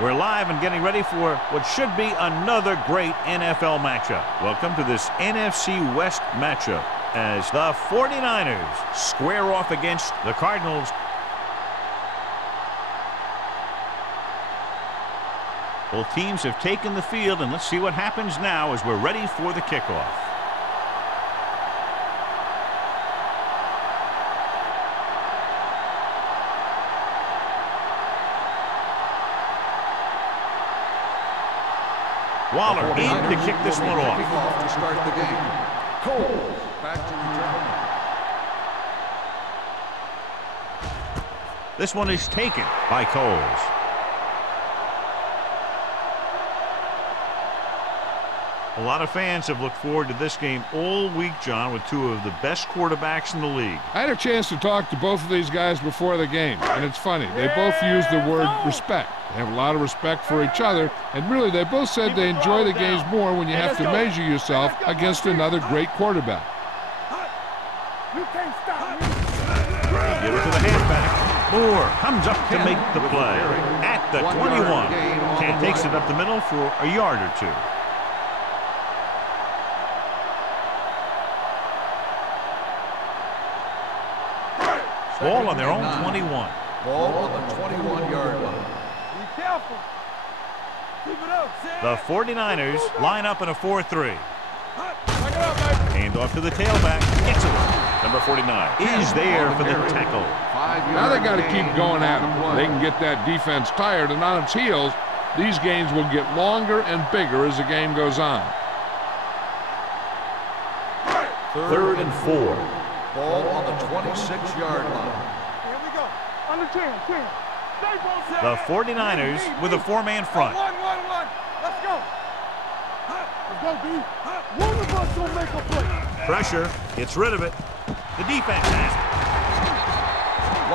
We're live and getting ready for what should be another great NFL matchup. Welcome to this NFC West matchup as the 49ers square off against the Cardinals. Both teams have taken the field, and let's see what happens now as we're ready for the kickoff. Waller in to kick this one off. To start the game. Cole back to return. This one is taken by Coles. A lot of fans have looked forward to this game all week, John, with two of the best quarterbacks in the league. I had a chance to talk to both of these guys before the game, and it's funny. They both use the word respect. They have a lot of respect for each other, and really they both said they enjoy the games more when you have to measure yourself against another great quarterback. You can't stop me. Give it to the halfback. Moore comes up to make the play at the 21. Kent takes it up the middle for a yard or two. Ball on their own 21. Ball on the 21-yard line. Be careful. Keep it up, Sam. The 49ers line up in a 4-3. Hand off to the tailback. Gets it. Number 49 is there for the tackle. Now they got to keep going at it. They can get that defense tired and on its heels. These games will get longer and bigger as the game goes on. 3rd and 4. Ball on the 26-yard line. Here we go. Under 10. The 49ers with a 4-man front. 1. Let's go. Let's go, B. One of us will make a play. Pressure. Gets rid of it. The defense has it.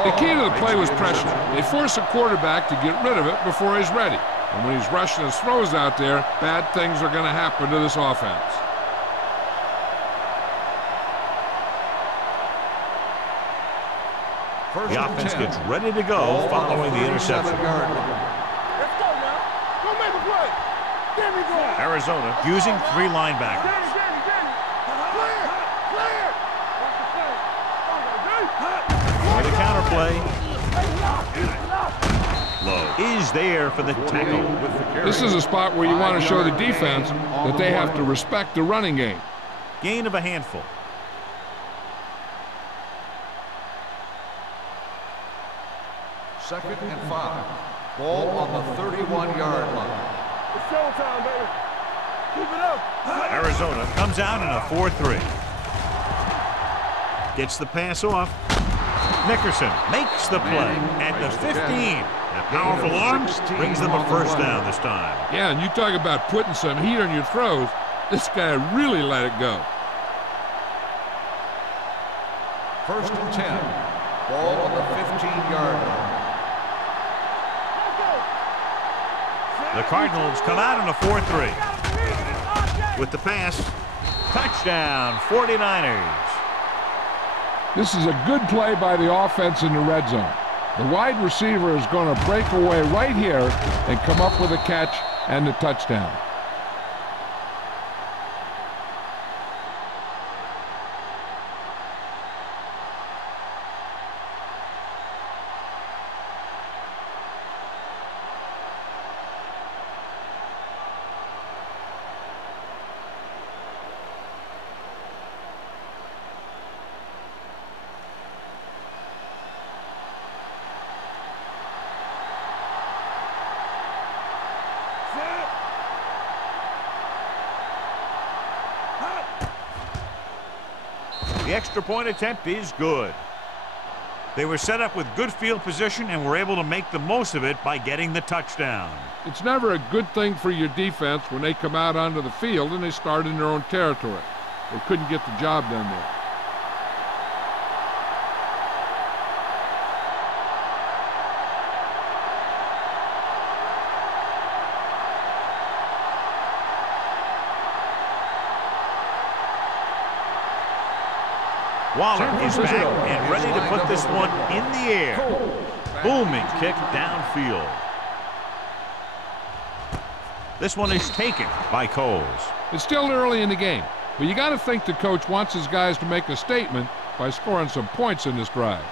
The key to the play was pressure. They force a quarterback to get rid of it before he's ready. And when he's rushing his throws out there, bad things are going to happen to this offense. The offense gets ready to go following the interception. Let's go now. Go make a play. There we go. Arizona using 3 linebackers. Danny. Clear. Watch the play. For the counterplay. Low is there for the tackle. This is a spot where you want to show the defense that they have to respect the running game. Gain of a handful. Second and 5. Ball on the 31-yard line. It's showtime, baby. Keep it up. Arizona comes out in a 4-3. Gets the pass off. Nickerson makes the play at the 15. A powerful arm brings them a first down this time. Yeah, and you talk about putting some heat on your throws. This guy really let it go. 1st and 10. Ball on the 15-yard line. The Cardinals come out in a 4-3. With the pass, touchdown, 49ers. This is a good play by the offense in the red zone. The wide receiver is going to break away right here and come up with a catch and the touchdown. The extra point attempt is good. They were set up with good field position and were able to make the most of it by getting the touchdown. It's never a good thing for your defense when they come out onto the field and they start in their own territory. They couldn't get the job done there. Waller is back and ready to put this one in the air. Booming kick downfield. This one is taken by Coles. It's still early in the game, but you got to think the coach wants his guys to make a statement by scoring some points in this drive.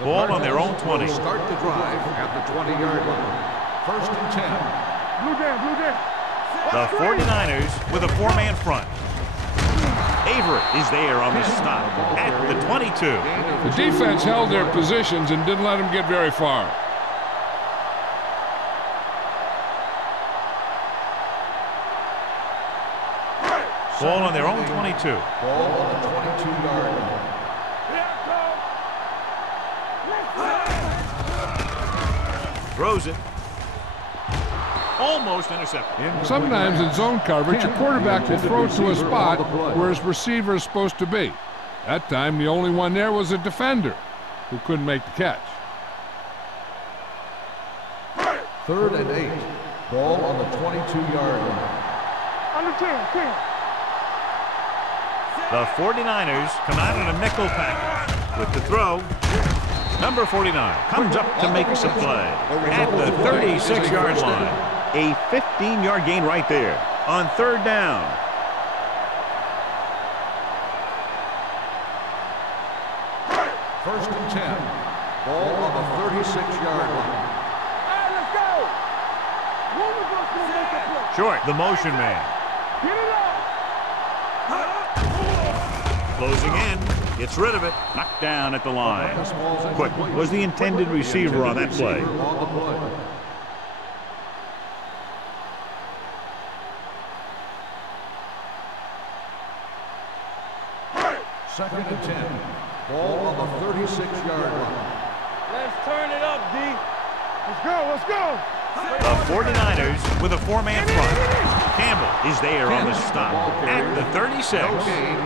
Ball on their own 20. Start the drive at the 20-yard line. 1st and 10. Blue down, blue down. The 49ers with a 4-man front. Averett is there on the stop at the 22. The defense held their positions and didn't let them get very far. Ball on their own 22. Ball on the 22-yard line. Throws it. Almost intercepted. Sometimes in zone coverage, a quarterback will throw to a spot where his receiver is supposed to be. That time, the only one there was a defender who couldn't make the catch. 3rd and 8. Ball on the 22-yard line. Under 10. The 49ers come out in a nickel package with the throw. Number 49 comes up to make some play at the 36-yard line. A 15-yard gain right there on 3rd down. First and 10. Ball on the 36-yard line. All right, let's go. One of us will make a play. Short, the motion man. Get it up. Closing in, gets rid of it, knocked down at the line. Quick was the intended receiver on that play. Second and 10. Ball on the 36-yard line. Let's turn it up, D. Let's go. The 49ers with a 4-man front. Campbell is there on the stop at the 36.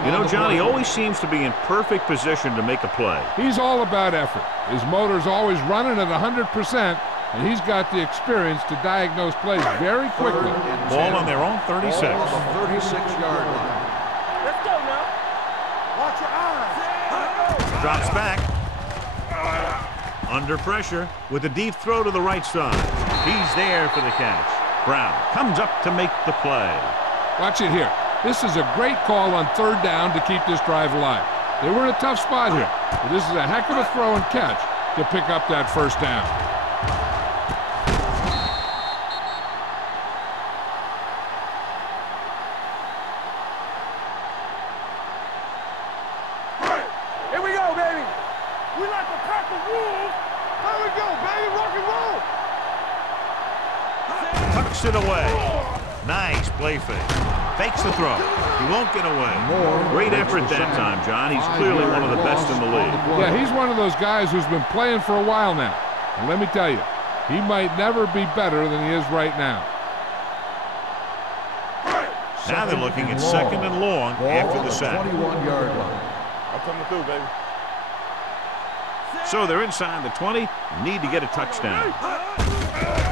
You know, John, he always seems to be in perfect position to make a play. He's all about effort. His motor's always running at 100%, and he's got the experience to diagnose plays very quickly. Ball on their own 36. Ball on the 36-yard line. Let's go now. Watch your eyes. Drops back. Under pressure with a deep throw to the right side. He's there for the catch. Brown comes up to make the play. Watch it here. This is a great call on 3rd down to keep this drive alive. They were in a tough spot here, but this is a heck of a throw and catch to pick up that 1st down. Here we go, baby. We like a pack of wolves. Here we go, baby. Rock and roll. Tucks it away. Nice play fake. Fakes the throw. He won't get away. Great effort that time, John. He's clearly one of the best in the league. Yeah, he's one of those guys who's been playing for a while now. And let me tell you, he might never be better than he is right now. Now they're looking at 2nd and long after the sack. 21-yard line. I'm coming through, baby. So they're inside the 20, need to get a touchdown.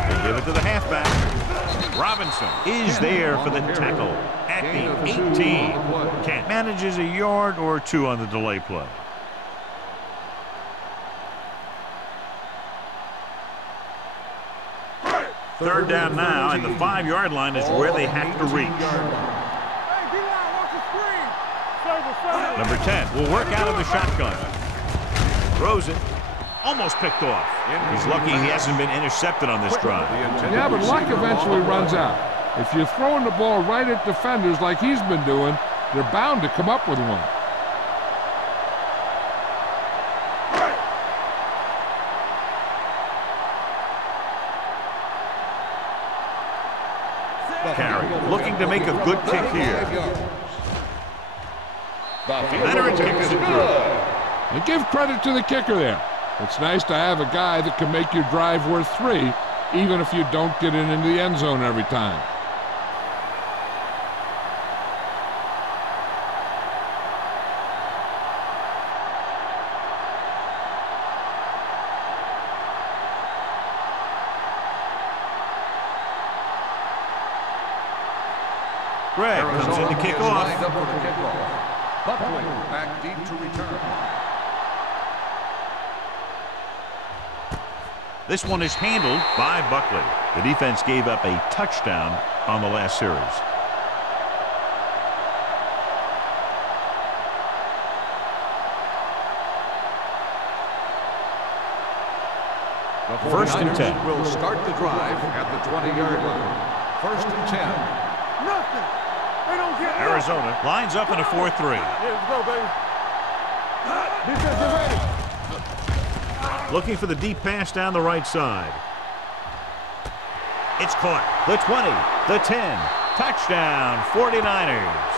They give it to the halfback. Robinson is there for the tackle at the 18. Kent manages a yard or 2 on the delay play. Third down now, and the 5-yard line is where they have to reach. Hey, D-line, watch the screen. Number 10 will work out of the shotgun. Throws it. Almost picked off. He's lucky he hasn't been intercepted on this drive. Yeah, but luck eventually runs out. If you're throwing the ball right at defenders like he's been doing, they're bound to come up with one. Carey looking to make a good kick here. Leonard's kick is good. And give credit to the kicker there. It's nice to have a guy that can make your drive worth 3, even if you don't get it into the end zone every time. Greg comes in to kick off. Lined up for the kickoff. Buckley back deep to return. This one is handled by Buckley. The defense gave up a touchdown on the last series. The First and 10. 49ers will start the drive at the 20-yard line. First and 10. Nothing. They don't get Arizona lines up in a 4-3. Yeah, let's go, baby. Defense, get ready. Looking for the deep pass down the right side. It's caught. The 20, the 10. Touchdown, 49ers.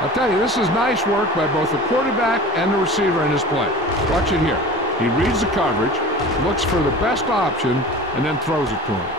I'll tell you, this is nice work by both the quarterback and the receiver in his play. Watch it here. He reads the coverage, looks for the best option, and then throws it to him.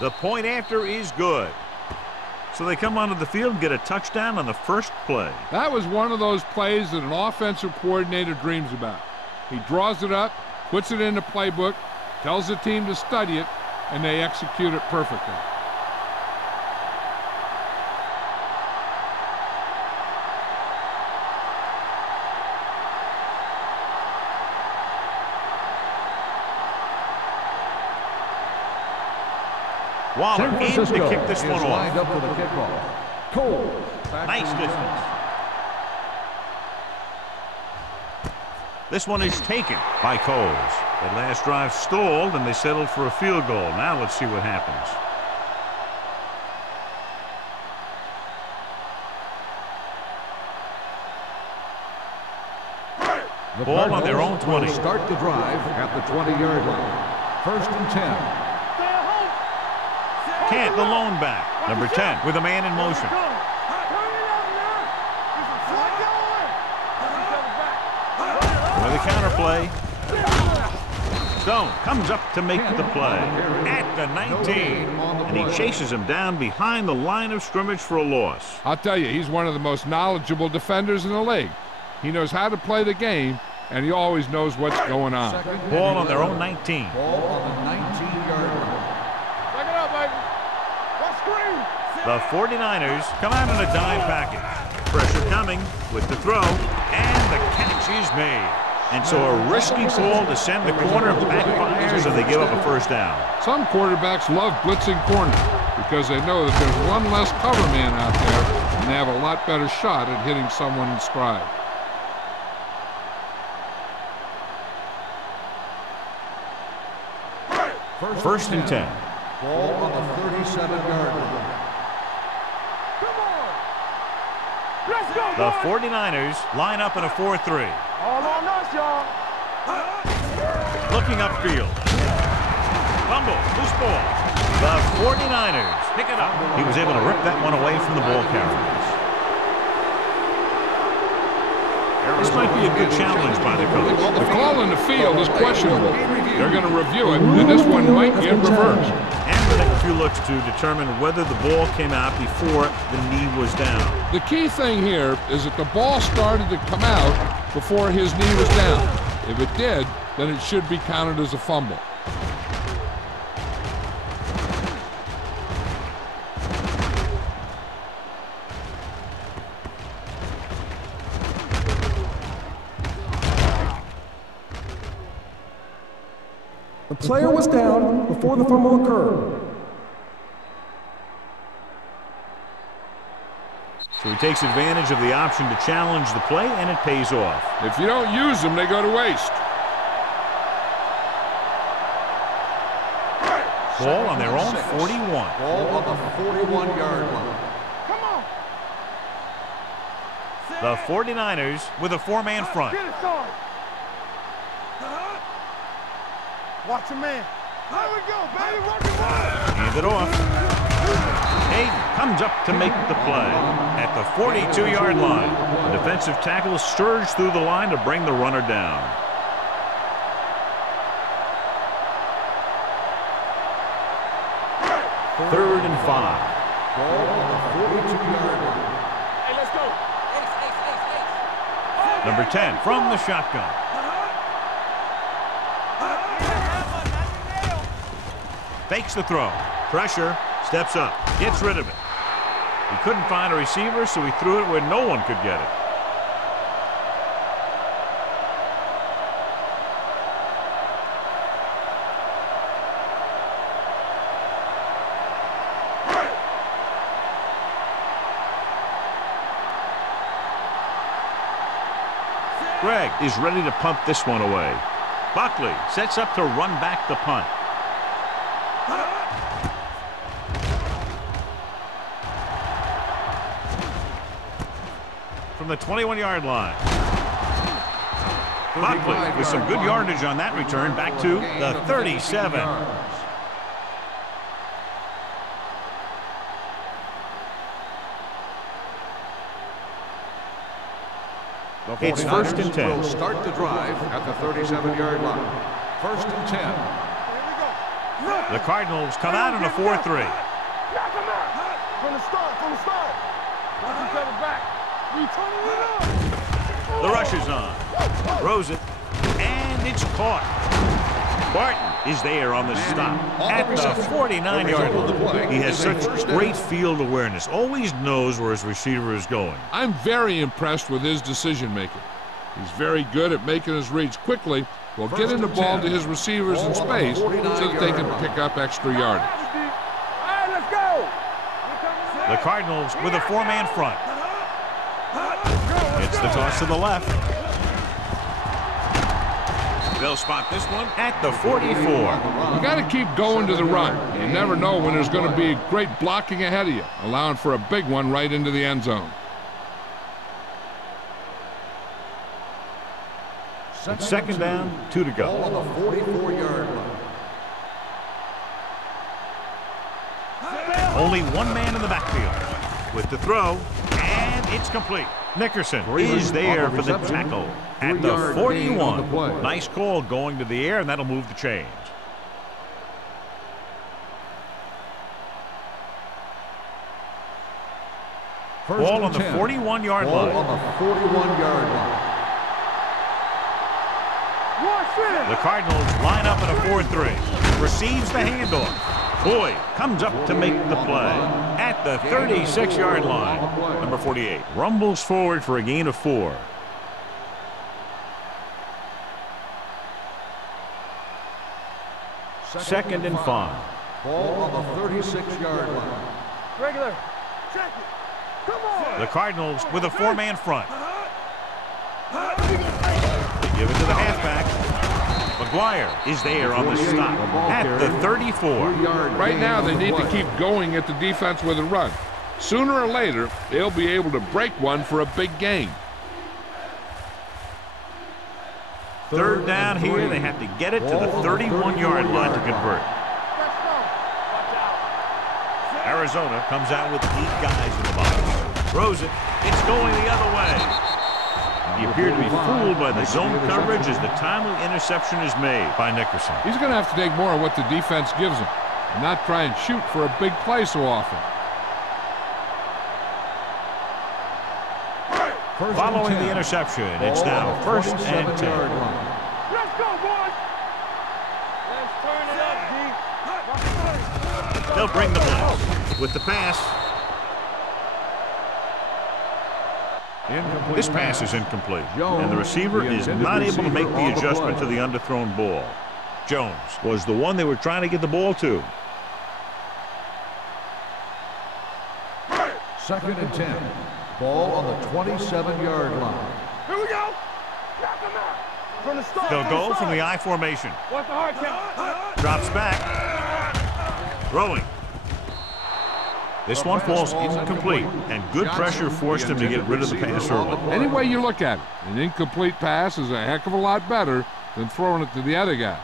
The point after is good. So they come onto the field and get a touchdown on the first play. That was one of those plays that an offensive coordinator dreams about. He draws it up, puts it in the playbook, tells the team to study it, and they execute it perfectly. Waller in to kick this one lined off. up for the kickoff. Cole. Nice distance. This one is taken by Coles. That last drive stalled, and they settled for a field goal. Now let's see what happens. The Ball on their own 20. will start the drive at the 20-yard line. First and 10. Kent, the lone back. Number 10 with a man in motion. With a counter play. Stone comes up to make the play at the 19. And he chases him down behind the line of scrimmage for a loss. I'll tell you, he's one of the most knowledgeable defenders in the league. He knows how to play the game, and he always knows what's going on. Ball on their own 19. Ball on the 19-yard line. Back it up, baby. Let's screen. The 49ers come out in a dime package. Pressure coming with the throw, and the catch is made. And so a risky call to send the corner backfires, and they give up a first down. Some quarterbacks love blitzing corners because they know that there's one less cover man out there, and they have a lot better shot at hitting someone in stride. First and 10. Ball on the 37-yard line. Come on. Let's go, The boys. 49ers line up in a 4-3. All on us, y'all. Looking upfield. Fumble, loose ball. The 49ers pick it up. He was able to rip that one away from the ball carriers. This might be a good challenge by the coach. The call in the field is questionable. They're going to review it, and this one might get reversed. And we'll take a few looks to determine whether the ball came out before the knee was down. The key thing here is that the ball started to come out before his knee was down. If it did, then it should be counted as a fumble. The player was down before the fumble occurred. So he takes advantage of the option to challenge the play, and it pays off. If you don't use them, they go to waste. Ball on their own 41. Ball on the 41-yard line. Come on. The 49ers with a four-man front. Get it started. Watch your man. There we go, baby. Rock and roll. Hand it off. Hayden comes up to make the play at the 42-yard line. The defensive tackle surged through the line to bring the runner down. Third and 5. Ball on the 42-yard line. Hey, let's go. Number 10 from the shotgun. Fakes the throw. Pressure. Steps up. Gets rid of it. He couldn't find a receiver, so he threw it where no one could get it. Greg is ready to punt this one away. Buckley sets up to run back the punt. From the 21-yard line. Buckley with some good yardage on that return back to the 37. It's first and 10. Will start the drive at the 37-yard line. First and 10. The Cardinals come out in a 4-3. Knock him out. From the start. Watch him cut it back. We turning it up. The rush is on. Throws it. And it's caught. Barton is there on the stop at the 49-yard line. He has such great field awareness. Always knows where his receiver is going. I'm very impressed with his decision-making. He's very good at making his reads quickly while getting the ball to his receivers in space so that they can pick up extra yardage. All right, let's go. The Cardinals with a 4-man front. It's the toss to the left. They'll spot this one at the 44. You got to keep going to the run. You never know when there's going to be great blocking ahead of you, allowing for a big one right into the end zone. It's second down, 2 to go. Ball on the 44-yard line. Only one man in the backfield with the throw, and it's complete. Nickerson is there for the tackle at the 41. Nice call going to the air, and that'll move the chains. Ball on the 41-yard line. Ball on the 41-yard line. The Cardinals line up in a 4-3. Receives the handoff. Boyd comes up to make the play at the 36-yard line. Number 48 rumbles forward for a gain of 4. Second and 5. Ball on the 36-yard line. Regular. Check it. Come on. The Cardinals with a 4-man front. They give it to the halfback. McGuire is there on the stop at the 34. Right now, they need to keep going at the defense with a run. Sooner or later, they'll be able to break one for a big gain. Third down here. They have to get it to the 31-yard line to convert. Arizona comes out with 8 guys in the box. Throws it. It's going the other way. He appeared to be fooled by the zone coverage as the timely interception is made by Nickerson. He's going to have to take more of what the defense gives him and not try and shoot for a big play so often. Following the interception, it's now first and 10. Let's go, boys. Let's turn it up, D. They'll bring the blitz with the pass. Incomplete. This pass is incomplete, and the receiver is not able to make the adjustment to the underthrown ball. Jones was the one they were trying to get the ball to. Second and 10. Ball on the 27-yard line. Here we go. Knock him out. From the start. They'll go from the I formation. What's the hard count? Drops back. Throwing. This one falls incomplete, and good pressure forced him to get rid of the pass early. Any way you look at it, an incomplete pass is a heck of a lot better than throwing it to the other guy.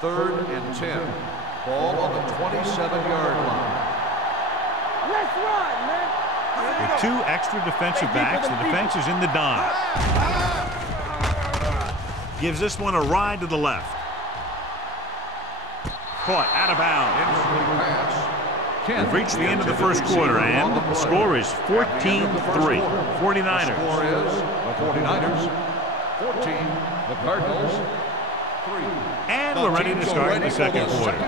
Third and 10. Ball on the 27-yard line. Let's run, man. With 2 extra defensive backs, the defense is in the dime. Gives this one a ride to the left. Caught out of bounds. Incomplete pass. We've reached the end of the first quarter, and the score is 14-3. 49ers. The score is the 49ers 14, the Cardinals 3. And we're ready to start the second quarter.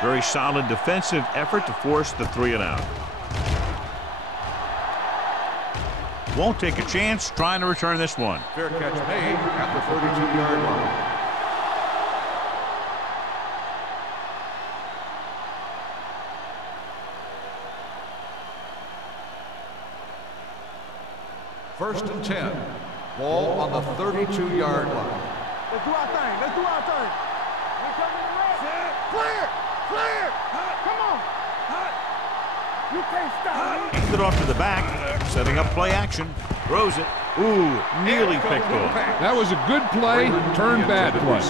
Very solid defensive effort to force the 3-and-out. Won't take a chance trying to return this one. Fair catch made at the 32-yard line. First and 10. Ball on the 32-yard line. Let's do our thing. Let's do our thing. We're coming to rest. Clear! Clear! Come on! You can't stop me. Hands it off to the back, setting up play action. Throws it. Ooh, nearly picked off. That was a good play, turned bad play.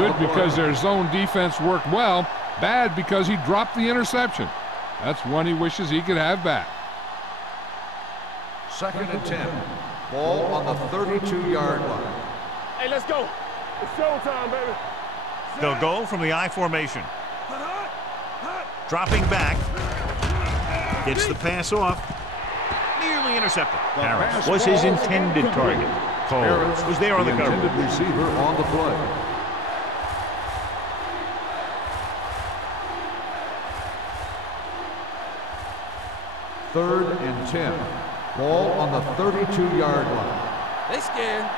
Good because their zone defense worked well. Bad because he dropped the interception. That's one he wishes he could have back. Second and 10. Ball on the 32-yard line. Hey, let's go. It's showtime, baby. They'll go from the I formation. Dropping back. Gets the pass off. Nearly intercepted. Harris was his intended target. Cole was there on the cover. Intended receiver on the play. Third and 10. Ball on the 32-yard line. They scared.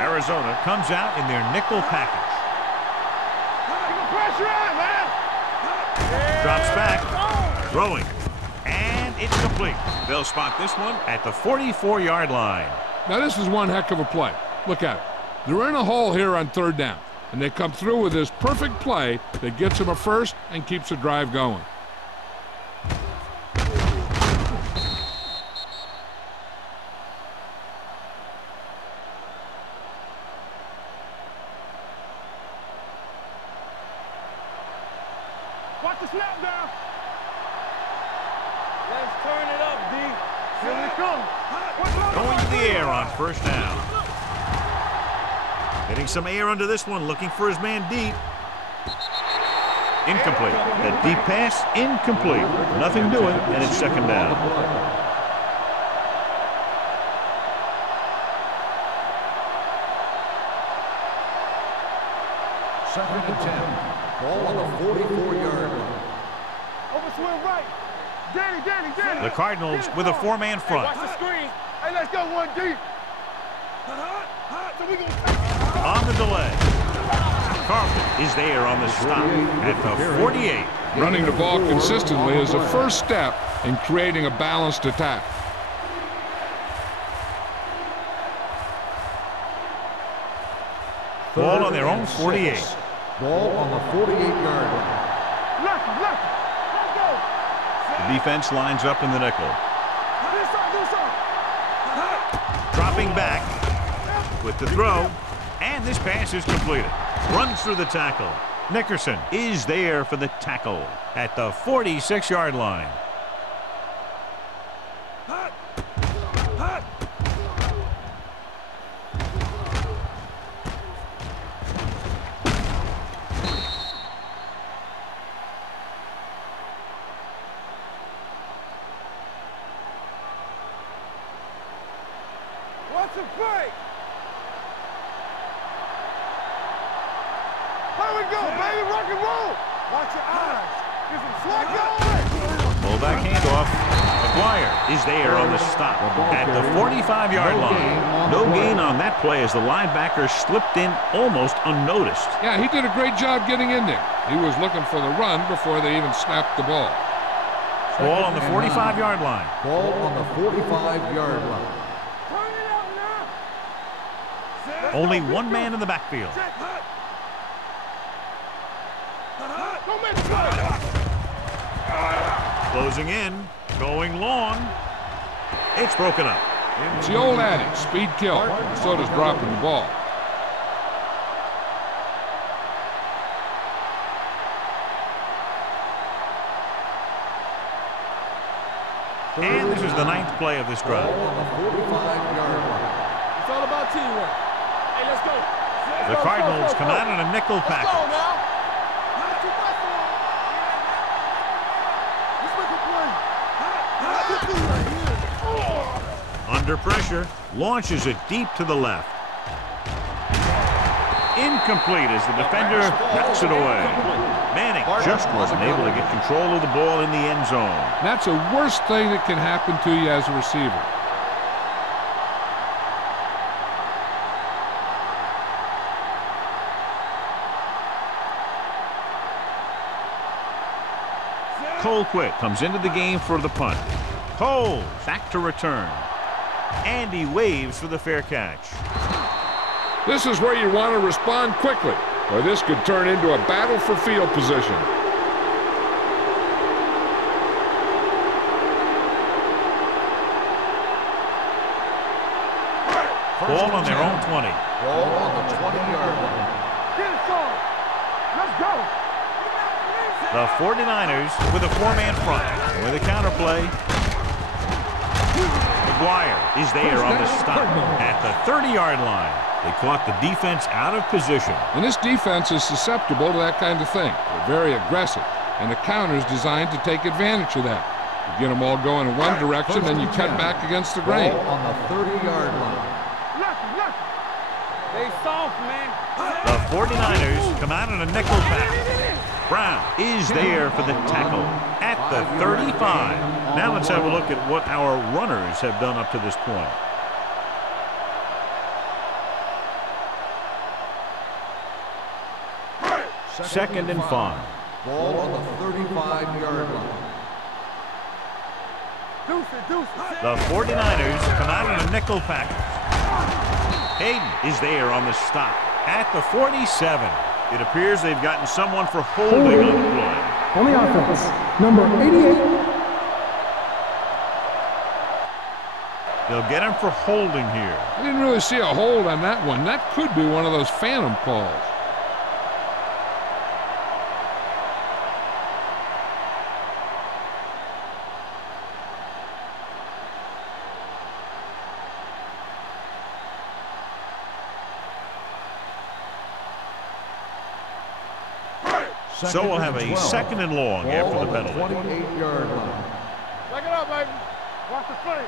Arizona comes out in their nickel package. Keep the pressure on, man. Drops back. Throwing. And it's complete. They'll spot this one at the 44-yard line. Now this is one heck of a play. Look at it. They're in a hole here on 3rd down, and they come through with this perfect play that gets them a first and keeps the drive going. Watch the snap down. Let's turn it up, D. Here we come. Going to the air on first down. Getting some air under this one, looking for his man deep. Incomplete. That deep pass, incomplete. Nothing doing, and it's second down. Second and 10. Ball on the 44-yard line. Over swing right. Danny. The Cardinals with a 4-man front. Watch the screen. Hey, let's go one deep. So we gonna On the delay. Carlton is there on the stop at the 48. Running the ball consistently is the first step in creating a balanced attack. Ball on their own 48. Ball on the 48-yard line. Let's go. The defense lines up in the nickel. Do something. Dropping back with the throw, and this pass is completed. Runs through the tackle. Nickerson is there for the tackle at the 46-yard line. What's the play? Here we go, baby. Rock and roll. Watch your eyes. Get some slack on. Fullback handoff. McGuire is there on the stop at the 45-yard line. No gain on that play as the linebacker slipped in almost unnoticed. Yeah, he did a great job getting in there. He was looking for the run before they even snapped the ball. Ball on the 45-yard line. Ball on the 45-yard line. Turn it up now. Only one man in the backfield. Don't make the play. Closing in, going long. It's broken up. It's the old adage, speed kills. So does dropping the ball. And this is the 9th play of this drive. On the 45-yard line. It's all about teamwork. Hey, let's go. The Cardinals come out in a nickel package. Let's go now. Not too much for him. Let's make a play. Good dude right here. Oh. Under pressure, launches it deep to the left. Incomplete as the defender knocks it away. Manning just wasn't able to get control of the ball in the end zone. That's the worst thing that can happen to you as a receiver. Colquitt comes into the game for the punt. Cole back to return. And he waves for the fair catch. This is where you want to respond quickly, or this could turn into a battle for field position. Ball on their own 20. Ball on the 20-yard line. Get it, son. Let's go. The 49ers with a 4-man front. And with a counterplay, McGuire is there on the stop at the 30-yard line. They caught the defense out of position. And this defense is susceptible to that kind of thing. They're very aggressive, and the counter is designed to take advantage of that. You get them all going in one direction, then you cut back against the grain. Ball on the 30-yard line. Look. They soft, man. The 49ers come out in a nickel package. Brown is there for the tackle at the 35. Now let's have a look at what our runners have done up to this point. Second and 5. Ball on the 35-yard line. Deuce. The 49ers come out in a nickel package. Hayden is there on the stop at the 47. It appears they've gotten someone for holding on the play. On the offense, number 88. They'll get him for holding here. I didn't really see a hold on that one. That could be one of those phantom calls. So we'll have a second and long after the penalty. 28-yard line. Back it up, baby. Watch the play.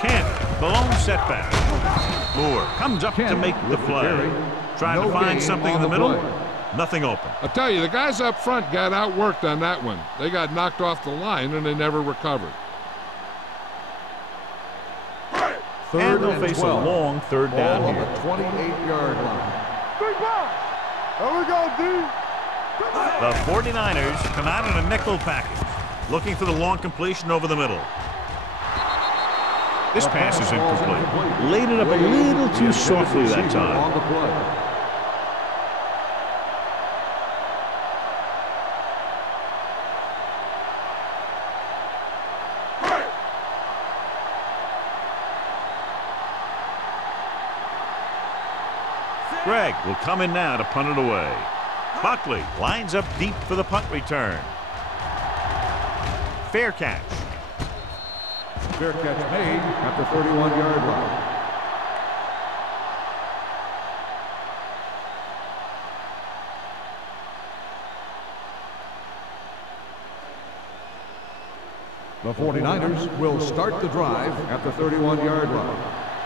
Kent, blown setback. Moore comes up to make the play. Trying to find something in the middle. Nothing open. I'll tell you, the guys up front got outworked on that one. They got knocked off the line, and they never recovered. And they'll face a long third down on the here. 28-yard line. 3 balls. There we go, D. The 49ers come out in a nickel package, looking for the long completion over the middle. This pass is incomplete. Laid it up a little too softly that time. On the play. Gregg will come in now to punt it away. Buckley lines up deep for the punt return. Fair catch. Fair catch made at the 31-yard line. The 49ers will start the drive at the 31-yard line.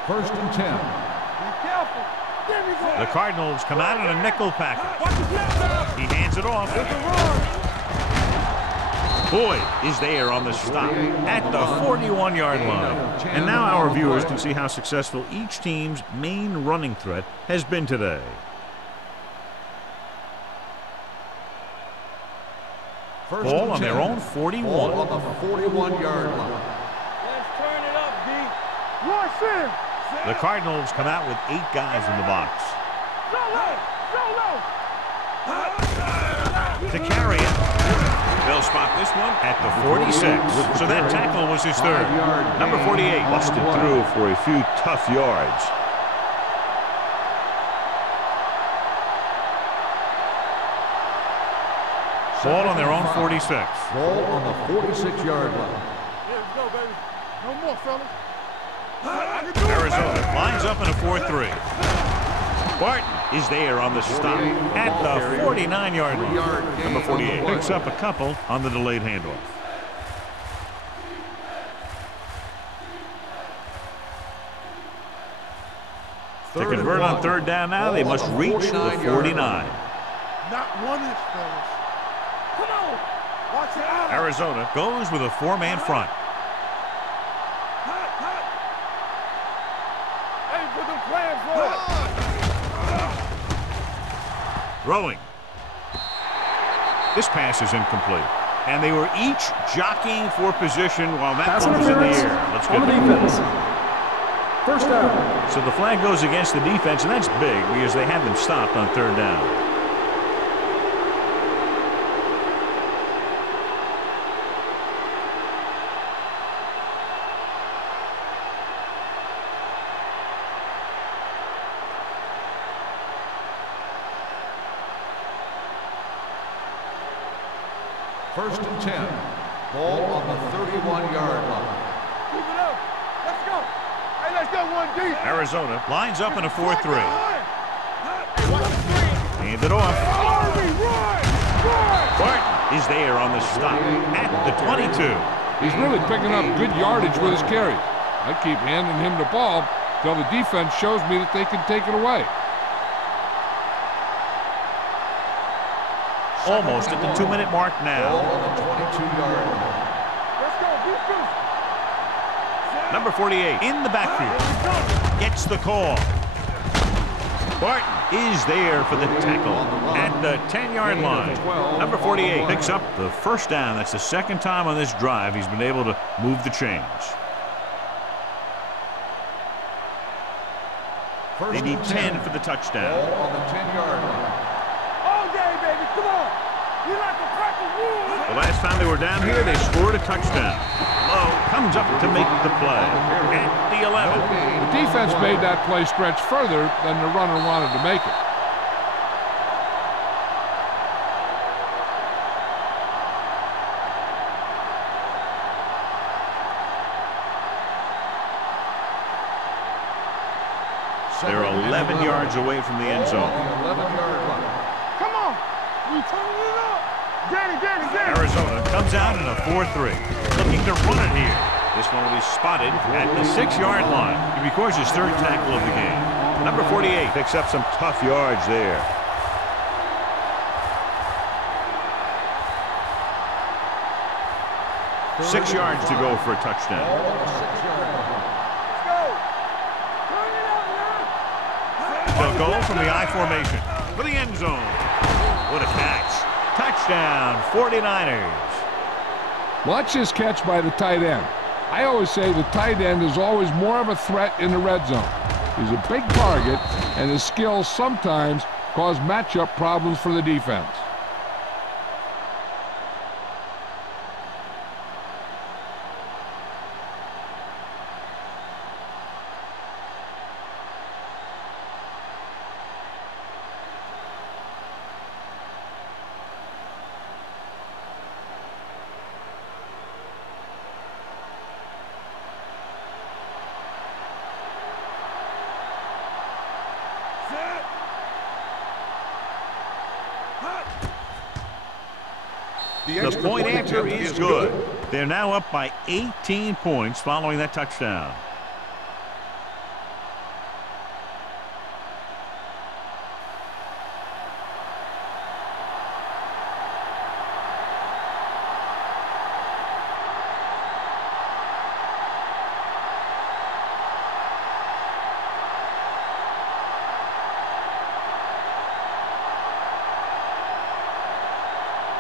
First and 10. Be careful. There we go. The Cardinals come out in a nickel package. Watch the snap. He hands it off. It's a run. Boyd is there on the stop at the 41-yard line. And now our viewers can see how successful each team's main running threat has been today. First Ball and on their 10. own 41. Ball on the 41-yard line. Let's turn it up, D. Rush in. The Cardinals come out with 8 guys in the box. Go low. To carry it, They'll spot this one at the 46. So that tackle was his third. Number 48 busted through for a few tough yards. Ball on their own 46. Ball on the 46-yard line. Yeah, let's go, baby. No more, fellas. Arizona lines up in a 4-3. Barton is there on the stop at the 49-yard line. Number 48 picks up a couple on the delayed handoff. To convert on third down now, they must reach the 49. Not 1 inch, fellas. Come on. Watch it out. Arizona goes with a 4-man front. Hey, put them plans forward. Throwing. This pass is incomplete. And they were each jockeying for position while that Pass one was in the interference air. Let's on get the defense. First down. So the flag goes against the defense, and that's big because they had them stopped on third down. First and 10. Ball on the 31-yard line. Keep it up. Let's go. Hey, let's go 1 deep. Arizona lines up in a 4-3. Hey, watch the screen. Hand it off. Army, run. Barton is there on the stop at the 22. He's really picking up good yardage with his carries. I keep handing him the ball till the defense shows me that they can take it away. Almost at the 2-minute mark now. Ball on the 22-yard line. Let's go. Defense. Number 48 in the backfield. Gets the call. Barton is there for the tackle at the 10-yard line. Number 48 picks up the first down. That's the second time on this drive he's been able to move the chains. They need 10 for the touchdown. Ball on the 10-yard line. All day, baby. Come on. You like a crack of wood. The last time they were down here, they scored a touchdown. Lowe comes up to make the play at the 11. The defense made that play stretch further than the runner wanted to make it. They're 11 yards away from the end zone. 11-yard line. Come on. We turning it up. Get it. Arizona comes out in a 4-3. Looking to run it here. This one will be spotted at the 6-yard line. He records his third tackle of the game. Number 48 picks up some tough yards there. Six yards to go for a touchdown. Ball on the 6-yard line. Let's go. Turn it up now. They'll go from the I formation for the end zone. What a catch. Touchdown, 49ers. Watch this catch by the tight end. I always say the tight end is always more of a threat in the red zone. He's a big target, and his skills sometimes cause matchup problems for the defense. The point after is good. They're now up by 18 points following that touchdown.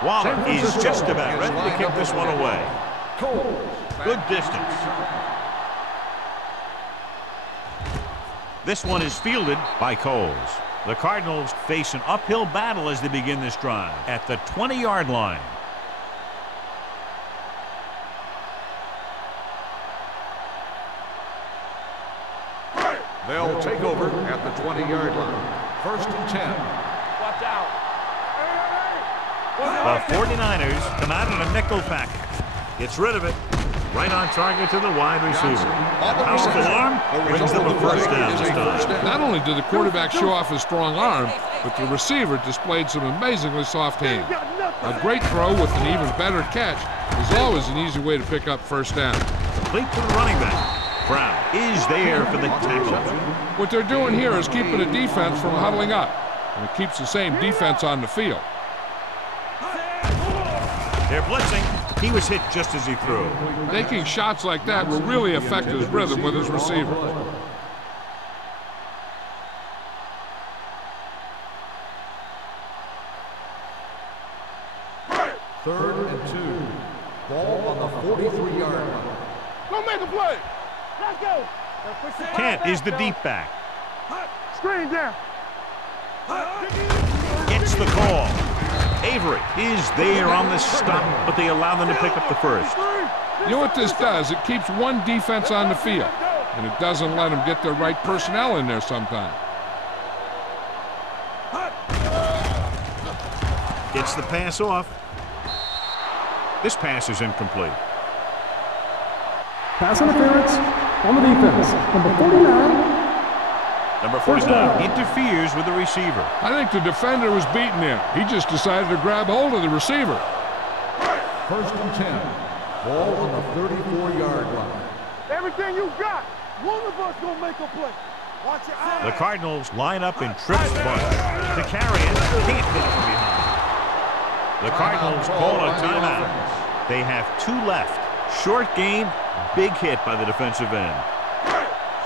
Waller is just about ready to kick this one away. Good distance. This one is fielded by Coles. The Cardinals face an uphill battle as they begin this drive at the 20-yard line. 20-yard line. First and 10. Watch out. The 49ers come out in a nickel package. Gets rid of it. Right on target to the wide receiver. That powerful arm brings them a first down this time. Not only did the quarterback show off his strong arm, but the receiver displayed some amazingly soft hands. A great throw with an even better catch is always an easy way to pick up first down. Complete to the running back. Brown is there for the tackle. What they're doing here is keeping the defense from huddling up, and it keeps the same defense on the field. They're blitzing. He was hit just as he threw. Taking shots like that will really affect his rhythm with his receiver. Third and 2. Ball on the 43-yard line. Don't make a play. Let's go. Kent is the deep back. Screen down. Gets the call. Avery is there on the stop, but they allow them to pick up the first. You know what this does? It keeps one defense on the field, and it doesn't let them get the right personnel in there sometimes. Gets the pass off. This pass is incomplete. Pass interference on the defense. Number 49. Number 49 interferes with the receiver. I think the defender was beaten there. He just decided to grab hold of the receiver. First and 10. Ball on the 34-yard line. Everything you got. One of us gonna make a play. Watch your eyes. The Cardinals line up in trips bunch. To carry it, can't hit from behind. The Cardinals call a timeout. They have 2 left. Short gain, big hit by the defensive end.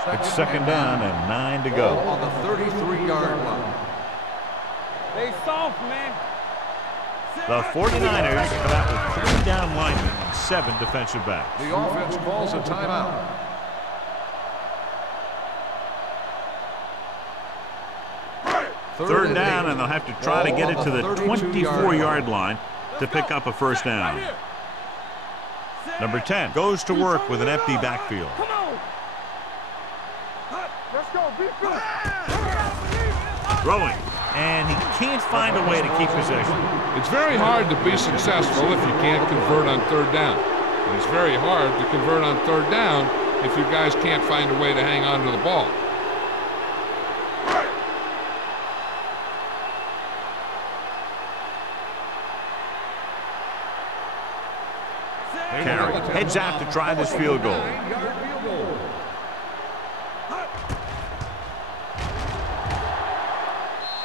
It's second down and 9 to go. Ball on the 33-yard line. They soft, man. The 49ers come out with 3 down linemen and 7 defensive backs. The offense calls a timeout. Third down, and they'll have to try to get it to the 24-yard line to pick up a first down. Number 10 goes to work with an empty backfield. Come on. Let's go. Be good. Throwing, and he can't find a way to keep possession. It's very hard to be successful if you can't convert on third down. And it's very hard to convert on third down if you guys can't find a way to hang on to the ball. Carey heads out to try this field goal.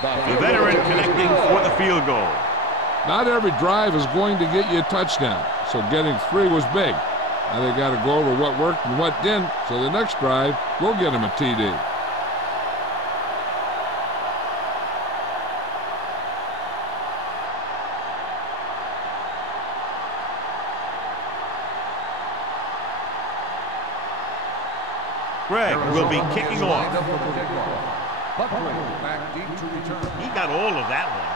The veteran connecting for the field goal. Not every drive is going to get you a touchdown, so getting 3 was big. Now they got to go over what worked and what didn't, so the next drive will get him a TD. Greg will be kicking off. Back deep to return. He got all of that one.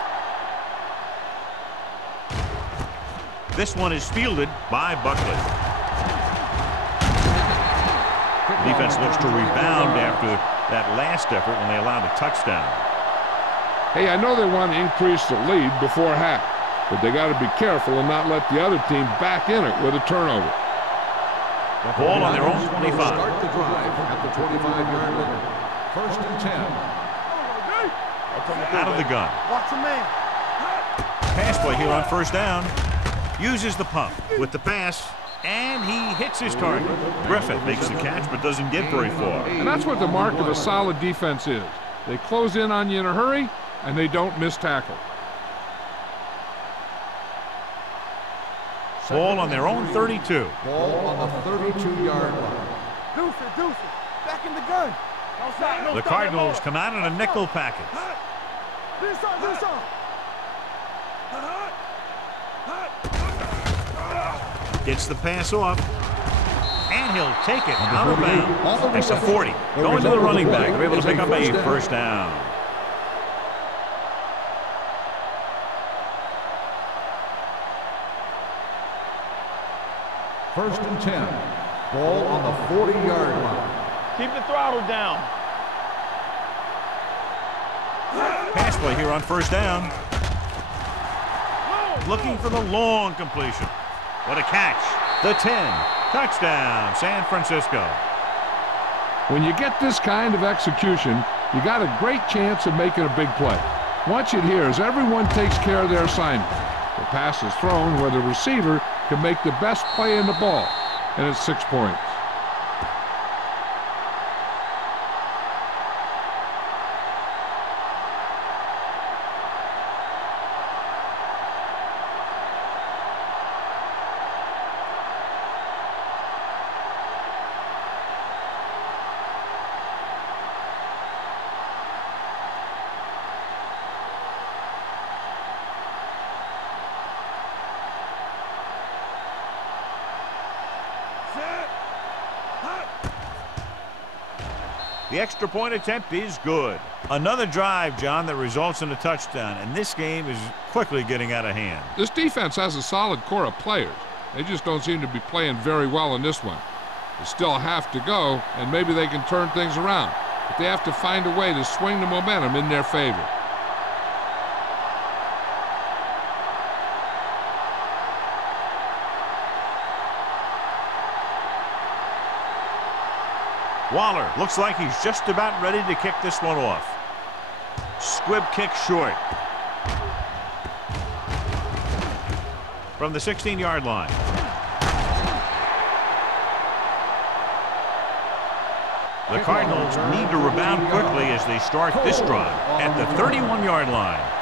This one is fielded by Buckley. Defense looks to rebound after that last effort when they allowed a touchdown. Hey, I know they want to increase the lead before half, but they got to be careful and not let the other team back in it with a turnover. Ball on their own 25. Start the drive at the 25-yard line. First and 10. Out of the gun. Watch a man. Pass play here on first down. Uses the pump with the pass, and he hits his target. Griffin makes the catch but doesn't get very far. And that's what the mark of a solid defense is. They close in on you in a hurry, and they don't miss tackle. Ball on their own 32. Ball on the 32-yard line. Deuce it. Back in the gun. No stop, no The stop, Cardinals no. come out in a nickel package. This on. Gets the pass off, and he'll take it out of bounds. That's a 40. Going to the running back. They're able to pick up a first down. First and 10. Ball on the 40-yard line. Keep the throttle down. Pass play here on first down. Looking for the long completion. What a catch. The 10. Touchdown, San Francisco. When you get this kind of execution, you got a great chance of making a big play. Watch it here as everyone takes care of their assignment. The pass is thrown where the receiver can make the best play in the ball, and it's 6 points. The extra point attempt is good. Another drive, John, that results in a touchdown, and this game is quickly getting out of hand. This defense has a solid core of players. They just don't seem to be playing very well in this one. They still have to go, and maybe they can turn things around. But they have to find a way to swing the momentum in their favor. Waller looks like he's just about ready to kick this one off. Squib kick short. From the 16-yard line. The Cardinals need to rebound quickly as they start this drive at the 31-yard line.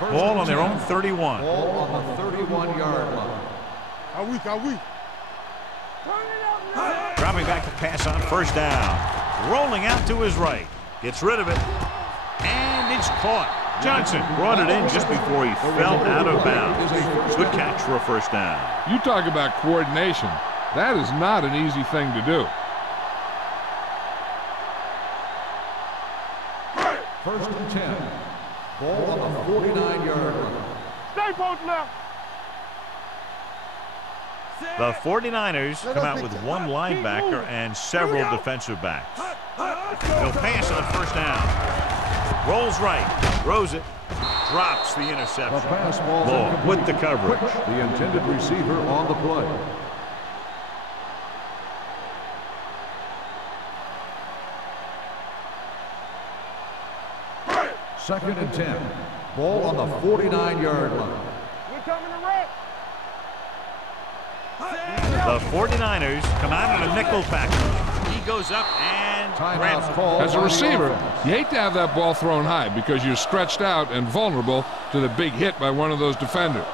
Ball on their own 31. Ball on the 31-yard line. How weak, how weak. Dropping back to pass on first down. Rolling out to his right. Gets rid of it. And it's caught. Johnson brought it in just before he fell out of bounds. Good catch for a first down. You talk about coordination. That is not an easy thing to do. First and 10. Ball on the 49-yard line. Stay post left. The 49ers come out with one linebacker and several defensive backs. They'll pass on first down. Rolls right, throws it, drops the interception. The pass ball Ball with the coverage. The intended receiver on the play. Second and 10. Ball on the 49-yard line. We're coming to wreck. The 49ers come out in a nickel package. He goes up and grabs it. As a receiver, you hate to have that ball thrown high because you're stretched out and vulnerable to the big hit by one of those defenders.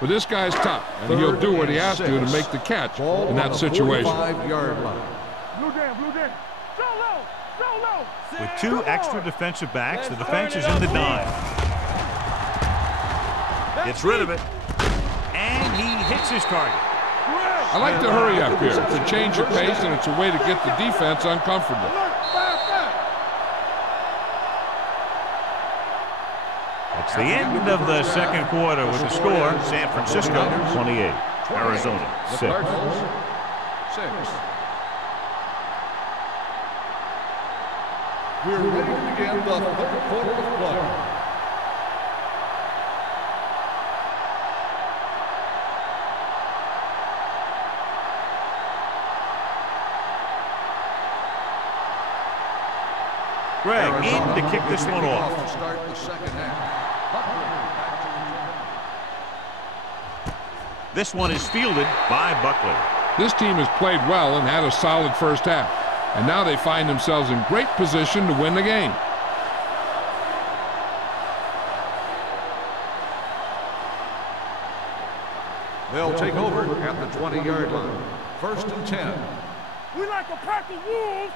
But this guy's tough, and he'll do what he has to make the catch in that situation. 45-yard line. Blue down, blue down. So low, so low. With two extra defensive backs, the defense is in the dime. Gets rid of it, and he hits his target. I like to hurry up here. It's a change of pace, and it's a way to get the defense uncomfortable. It's the end of the second quarter with the score, San Francisco 28, Arizona 6. 6. We're ready to begin the third quarter of play. Greg in to kick this one off. To start the second half. This one is fielded by Buckley. This team has played well and had a solid first half. And now they find themselves in great position to win the game. They'll take over at the 20-yard line. First and 10. We like a pack of wolves.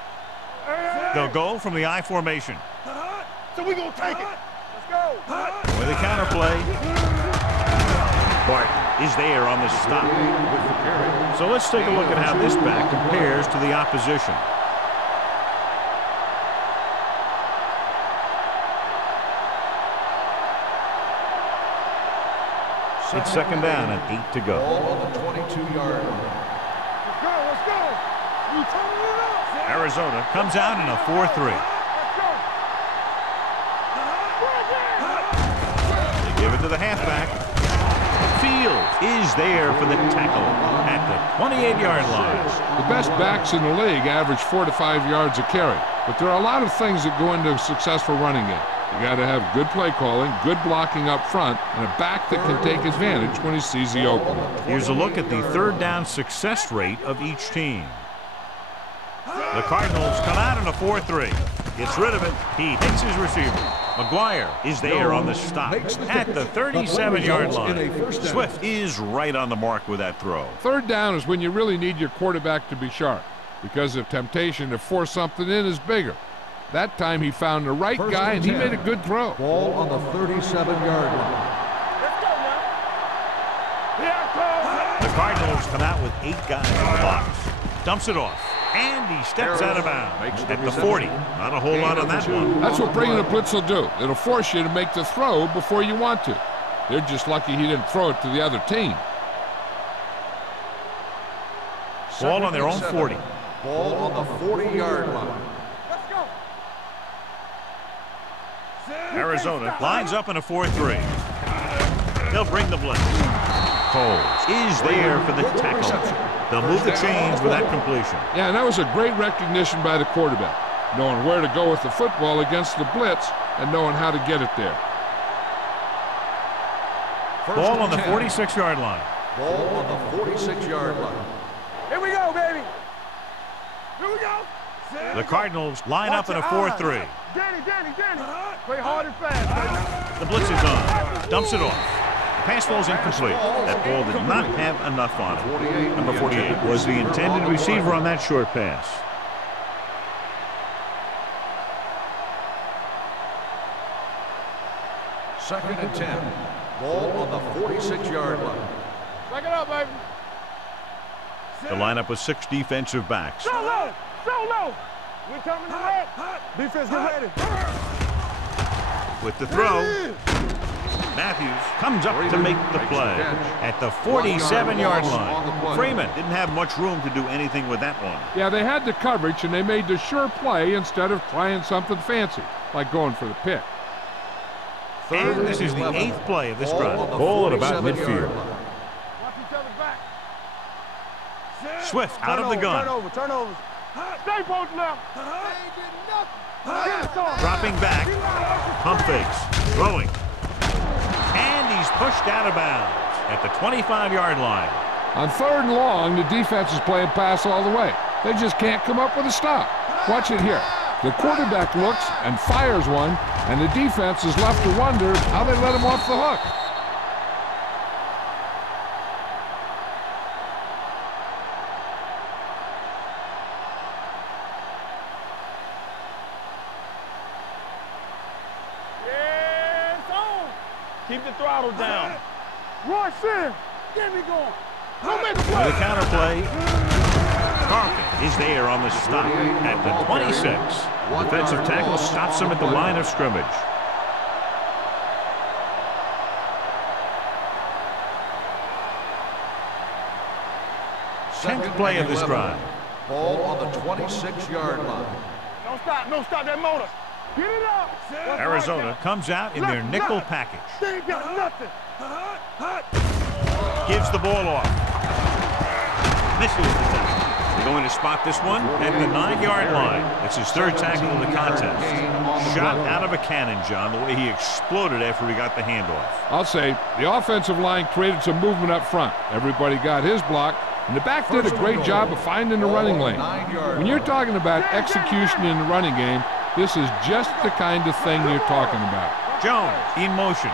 They'll go from the I formation. So we gonna take it. Let's go. With the counterplay. Barton is there on the stop. With the carry. So let's take a look at how this back compares to the opposition. It's second down and 8 to go. Ball on the 22-yard line. Arizona comes out in a 4-3. They give it to the halfback. Fields is there for the tackle at the 28-yard line. The best backs in the league average 4 to 5 yards a carry, but there are a lot of things that go into a successful running game. You got to have good play calling, good blocking up front, and a back that can take advantage when he sees the opening. Here's a look at the third down success rate of each team. The Cardinals come out in a 4-3. Gets rid of it. He hits his receiver. McGuire is there on the stop at the 37-yard line. Swift is right on the mark with that throw. Third down is when you really need your quarterback to be sharp, because the temptation to force something in is bigger. That time he found the right guy, and he made a good throw. Ball on the 37-yard line. The Cardinals come out with 8 guys in the box. Dumps it off. And he steps out of bounds at the 40. Not a whole lot on that one. That's what bringing a blitz will do. It'll force you to make the throw before you want to. They're just lucky he didn't throw it to the other team. Ball on their own 40. Ball on the 40-yard line. Arizona lines up in a 4-3. They'll bring the blitz. Coles is there for the tackle. They'll move the chains with that completion. Yeah, and that was a great recognition by the quarterback, knowing where to go with the football against the blitz and knowing how to get it there. Ball on the 46-yard line. Ball on the 46-yard line. Here we go, baby. Here we go. The Cardinals line up in a 4-3. Danny. Play hard and fast, baby. The blitz is on. Dumps it off. Pass ball's incomplete. That ball did not have enough on it. Number 48 was the intended receiver on that short pass. Second and 10. Ball on the 46-yard line. Back it up, baby. The lineup was 6 defensive backs. So low. We're coming to red. Defense, get ready. With the throw, Matthews comes up to make the play at the 47-yard line. Freeman didn't have much room to do anything with that one. Yeah, they had the coverage, and they made the sure play instead of trying something fancy, like going for the pick. And this is the 8th play of this drive. Ball at about midfield. Watch each other back. Swift out of the gun. Turnovers. Stay posted now. Dropping back. Pump fakes. Throwing. And he's pushed out of bounds at the 25-yard line. On 3rd and long, the defense is playing pass all the way. They just can't come up with a stop. Watch it here. The quarterback looks and fires one, and the defense is left to wonder how they let him off the hook. Keep the throttle down. Roy Sim, get me going. Don't make a For play. the counterplay, Carlton is there on the stop at the 26. Defensive tackle stops him at the line of scrimmage. Tenth play of this drive. Ball on the 26-yard line. Don't stop that motor. Get it up. Arizona comes out in their nickel package. They ain't got nothing. Gives the ball off. Misses the tackle. They're going to spot this one at the 9-yard line. That's his 3rd tackle of the contest. Shot out of a cannon, John, the way he exploded after he got the handoff. I'll say the offensive line created some movement up front. Everybody got his block, and the back did a great job of finding the running lane. When you're talking about execution in the running game, this is just the kind of thing you're talking about. Jones in motion.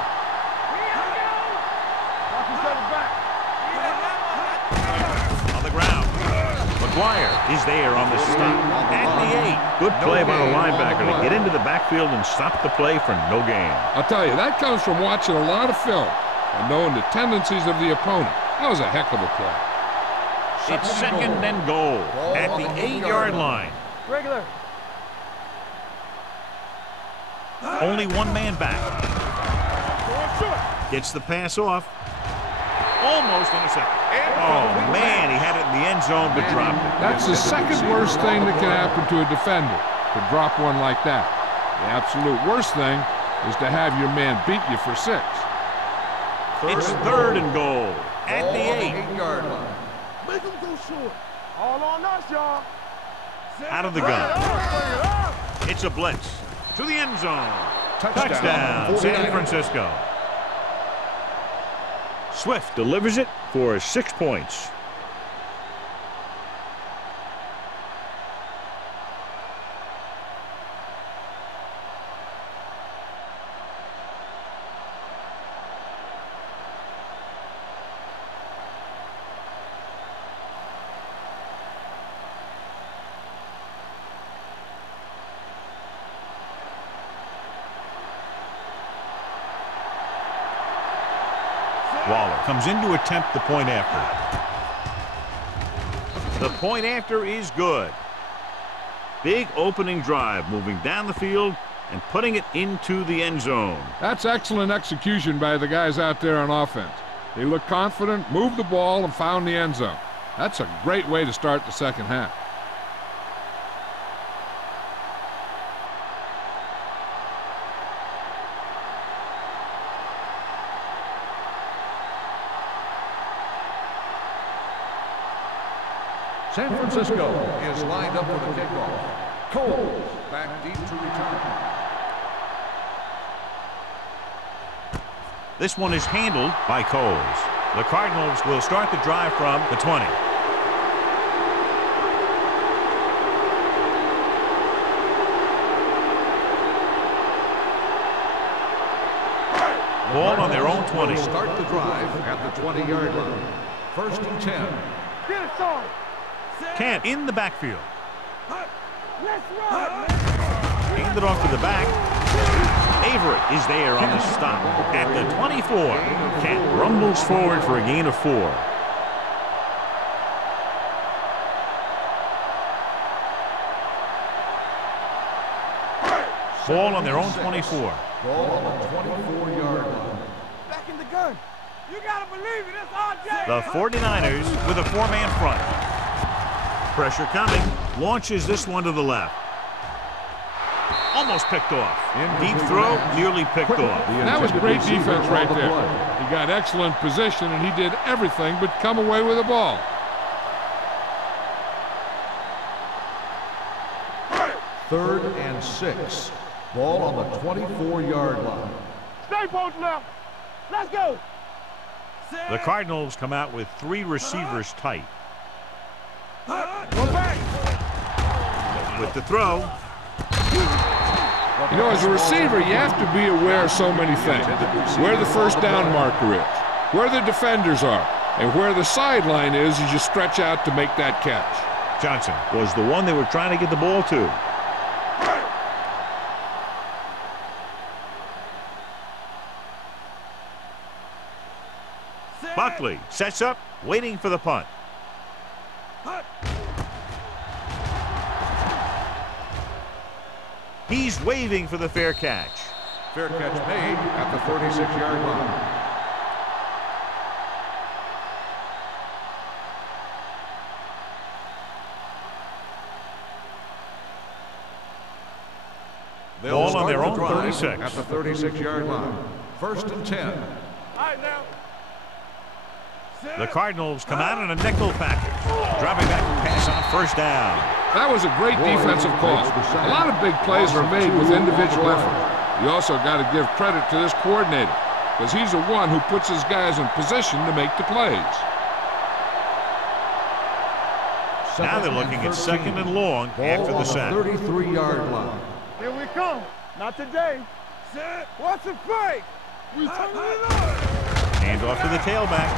On the ground. McGuire is there on the stop at the 8. Good play by the linebacker to get into the backfield and stop the play for no gain. I'll tell you, that comes from watching a lot of film and knowing the tendencies of the opponent. That was a heck of a play. It's 2nd and goal at the 8-yard line. Regular. Only one man back. Gets the pass off. Almost intercepted. Oh, man, he had it in the end end zone, but dropped it. That's the second worst thing that can happen to a defender, to drop one like that. The absolute worst thing is to have your man beat you for 6. It's third and goal at the 8-yard line. Make them go short. All on us, y'all. Out of the gun. It's a blitz to the end zone. Touchdown, San Francisco. Swift delivers it for 6 points. Waller comes in to attempt the point after. The point after is good. Big opening drive, moving down the field and putting it into the end zone. That's excellent execution by the guys out there on offense. They looked confident, moved the ball, and found the end zone. That's a great way to start the second half. San Francisco is lined up for the kickoff. Coles back deep to return. This one is handled by Coles. The Cardinals will start the drive from the 20. Ball on their own 20. Start the drive at the 20-yard line. First and 10. Get it, son. Kent in the backfield. Let's run. Handed off to the back. Avery is there on the stop at the 24. Kent rumbles forward for a gain of 4. Ball on their own 24. Ball on the 24-yard line. Back in the gun. You gotta believe it. It's RJ. The 49ers with a 4-man front. Pressure coming. Launches this one to the left. Almost picked off. Deep throw, nearly picked off. That was great defense right there. He got excellent position, and he did everything but come away with the ball. Third and 6. Ball on the 24-yard line. Stay post left. Let's go. The Cardinals come out with 3 receivers tight. Go back. With the throw. You know, as a receiver, you have to be aware of so many things. Where the first down marker is, where the defenders are, and where the sideline is as you stretch out to make that catch. Johnson was the one they were trying to get the ball to. Buckley sets up, waiting for the punt. He's waving for the fair catch. Fair catch made at the 36-yard line. Ball on their own 36. At the 36-yard line. First and 10. All right, now. The Cardinals come out in a nickel package, dropping back to pass on first down. That was a great defensive call. A lot of big plays are made with individual effort. You also got to give credit to this coordinator, because he's the one who puts his guys in position to make the plays. Now they're looking at second and long after the sack. 33-yard line. Here we come. Not today. What's the fake? We turn it up. Hand off to the tailback.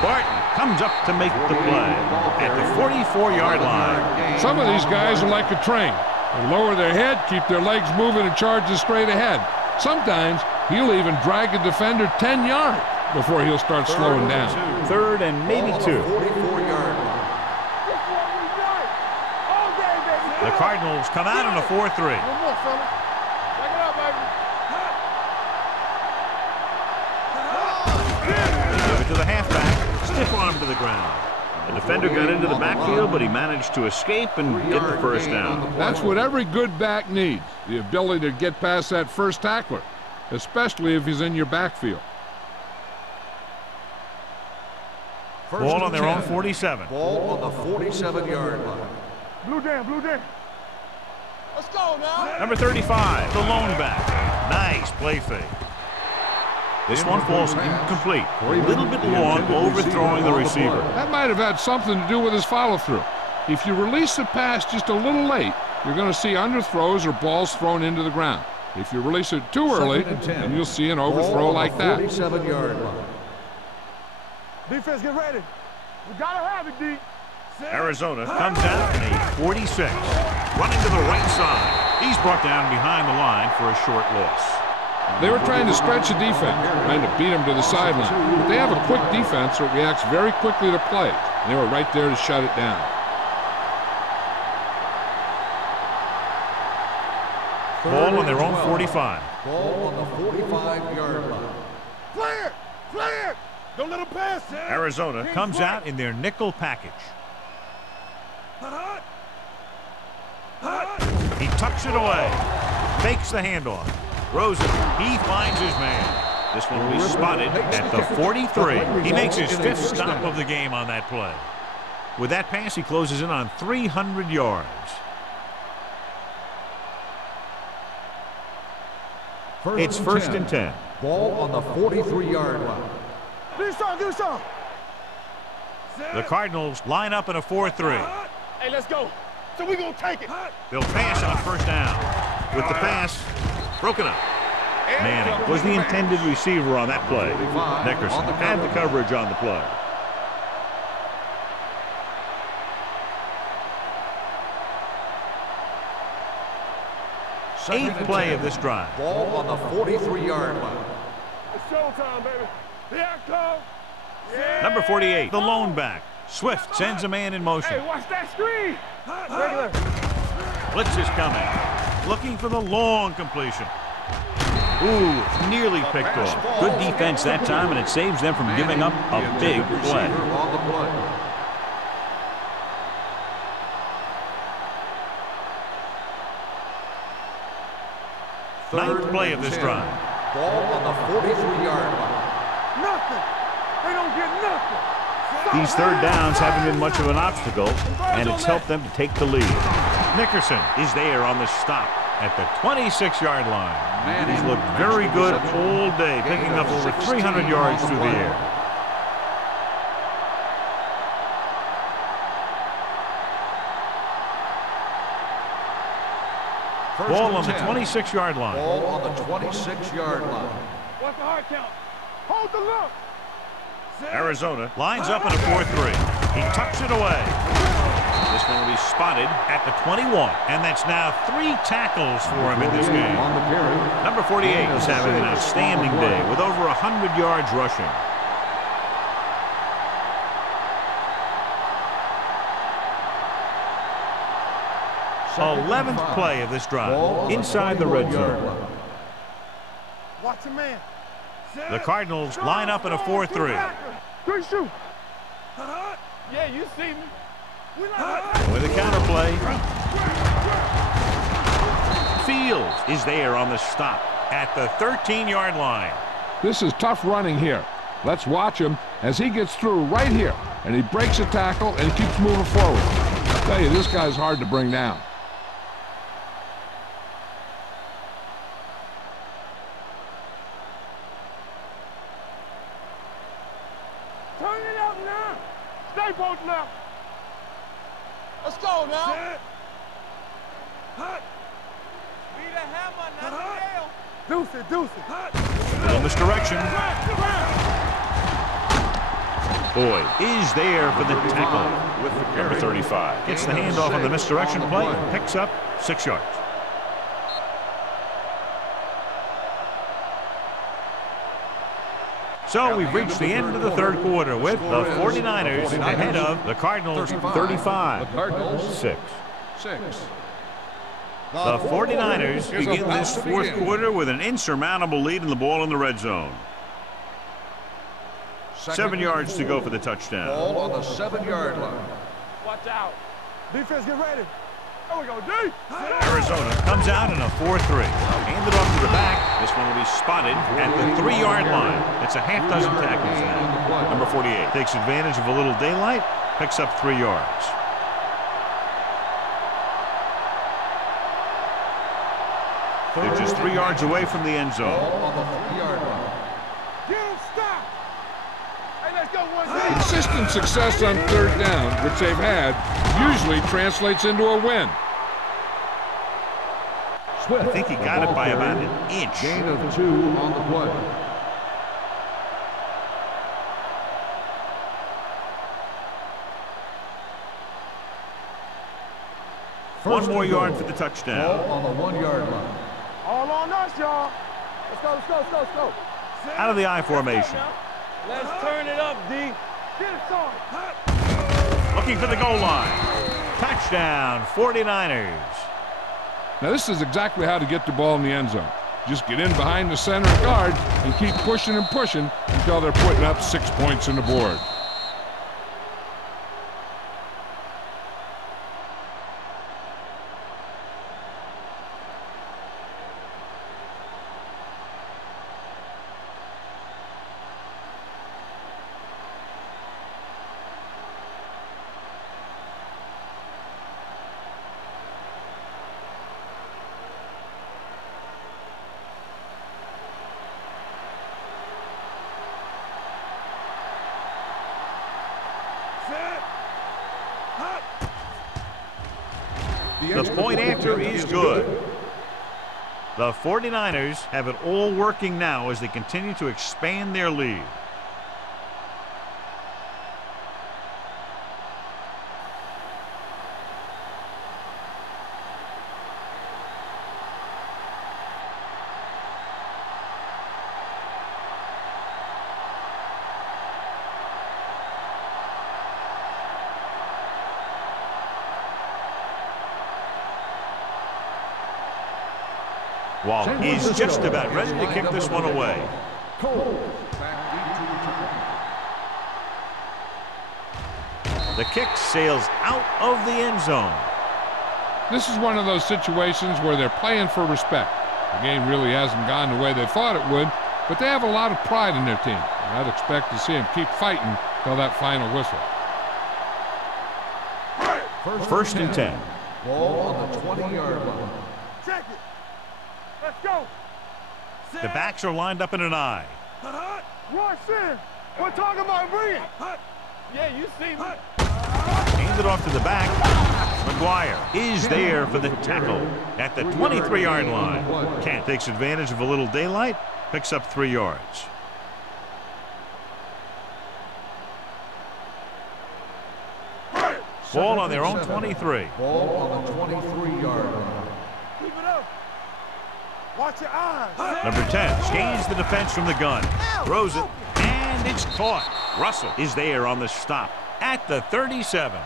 Barton comes up to make the play at the 44-yard line. Some of these guys are like a train. They lower their head, keep their legs moving, and charge straight ahead. Sometimes he'll even drag a defender 10 yards before he'll start slowing down. Third and maybe 2. 44-yard line. This is what we done. All day, baby. The Cardinals come out in a 4-3. One more, fella. Check it out, baby. Give it to the halfback. Stiff arm to the ground. The defender got into the backfield, but he managed to escape and get the first down. That's what every good back needs, the ability to get past that first tackler, especially if he's in your backfield. Ball on their own 47. Ball on the 47-yard line. Blue down, blue down. Let's go now. Number 35, the lone back. Nice play fake. This one falls incomplete. A little bit long, overthrowing the receiver. That might have had something to do with his follow-through. If you release the pass just a little late, you're going to see underthrows or balls thrown into the ground. If you release it too early, then you'll see an overthrow like that. 47-yard line. Defense, get ready. We gotta have it, D. Arizona comes out in a 46. Running to the right side. He's brought down behind the line for a short loss. They were trying to stretch the defense, trying to beat him to the sideline. But they have a quick defense that reacts very quickly to plays. And they were right there to shut it down. Ball on their own 45. Ball on the 45-yard line. Flare! Flare! Don't let him pass. Arizona comes out in their nickel package. He tucks it away. Fakes the handoff. Rosen, he finds his man. This one will be spotted at the 43. He makes his 5th stop of the game on that play. With that pass, he closes in on 300 yards. It's first and 10. Ball on the 43-yard line. Do some. The Cardinals line up in a 4-3. Hey, let's go. So we're going to take it. They'll pass on first down. With the pass, broken up. Manning was the intended receiver on that play. Nickerson had the coverage on the play. Eighth play of this drive. Ball on the 43-yard line. It's showtime, baby. Here I come. Yeah. Number 48, the lone back. Swift sends a man in motion. Hey, watch that screen. Regular. Blitz is coming. Looking for the long completion. Ooh, nearly picked off. Good defense that time, and it saves them from giving up a big play. On the play. Ninth play of this drive. Ball on the 43-yard line. Nothing. They don't get nothing. These third downs haven't been much of an obstacle, and it's helped them to take the lead. Nickerson is there on the stop at the 26-yard line. He's looked very good all day, picking up over 300 yards through the air. Ball on the 26-yard line. Ball on the 26-yard line. What's the hard count? Hold the look. Arizona lines up in a 4-3. He tucks it away. This one will be spotted at the 21, and that's now 3 tackles for him in this game. Number 48 is having an outstanding day with over 100 yards rushing. The 11th play of this drive inside the red zone. Watch a man. The Cardinals line up in a 4-3. Good shoot. Yeah, you see me. With a counterplay. Fields is there on the stop at the 13-yard line. This is tough running here. Let's watch him as he gets through right here, and he breaks a tackle and keeps moving forward. I tell you, this guy's hard to bring down. Turn it up now. Stay both now. Let's go now. Be the hammer, not the nail. Deuce it. Little misdirection. Boyd is there for the tackle with number 35. Gets the handoff on the misdirection play and picks up 6 yards. So we've reached the end of the third quarter with the 49ers ahead of the Cardinals 35-6. The 49ers begin this fourth quarter with an insurmountable lead in the ball in the red zone. 7 yards to go for the touchdown. Ball on the 7-yard line. Watch out. Defense, get ready. There we go, D. Arizona comes out in a 4-3. Handed off to the back. This one will be spotted at the 3-yard line. It's a half dozen tackles now. Number 48 takes advantage of a little daylight, picks up 3 yards. They're just 3 yards away from the end zone. Ball on the 3-yard line. Get him, stop. Hey, let's go, one. Consistent success on third down, which they've had, usually translates into a win. I think he got it by about an inch. Gain of 2 on the play. One more yard for the touchdown. Ball on the 1-yard line. All on us, y'all. Let's go, let's go, let's go, let's go. Out of the I formation. Let's turn it up, D. Get it, son. Looking for the goal line. Touchdown, 49ers. Now, this is exactly how to get the ball in the end zone. Just get in behind the center guard and keep pushing and pushing until they're putting up 6 points on the board. The point after is good. The 49ers have it all working now as they continue to expand their lead. Wall is just about ready to kick this one away. The kick sails out of the end zone. This is one of those situations where they're playing for respect. The game really hasn't gone the way they thought it would, but they have a lot of pride in their team. I'd expect to see them keep fighting till that final whistle. First and 10. Ball on the 20-yard line. Check it. Let's go. The backs are lined up in an I. Rush in. We're talking about Brian. Yeah, you see me. Handed off to the back. McGuire is there for the tackle at the 23-yard line. Kent takes advantage of a little daylight, picks up 3 yards. Ball on their own 23. Ball on the 23-yard line. Keep it up. Watch your eyes. Number 10 changes the defense from the gun. Throws it, and it's caught. Russell is there on the stop at the 37.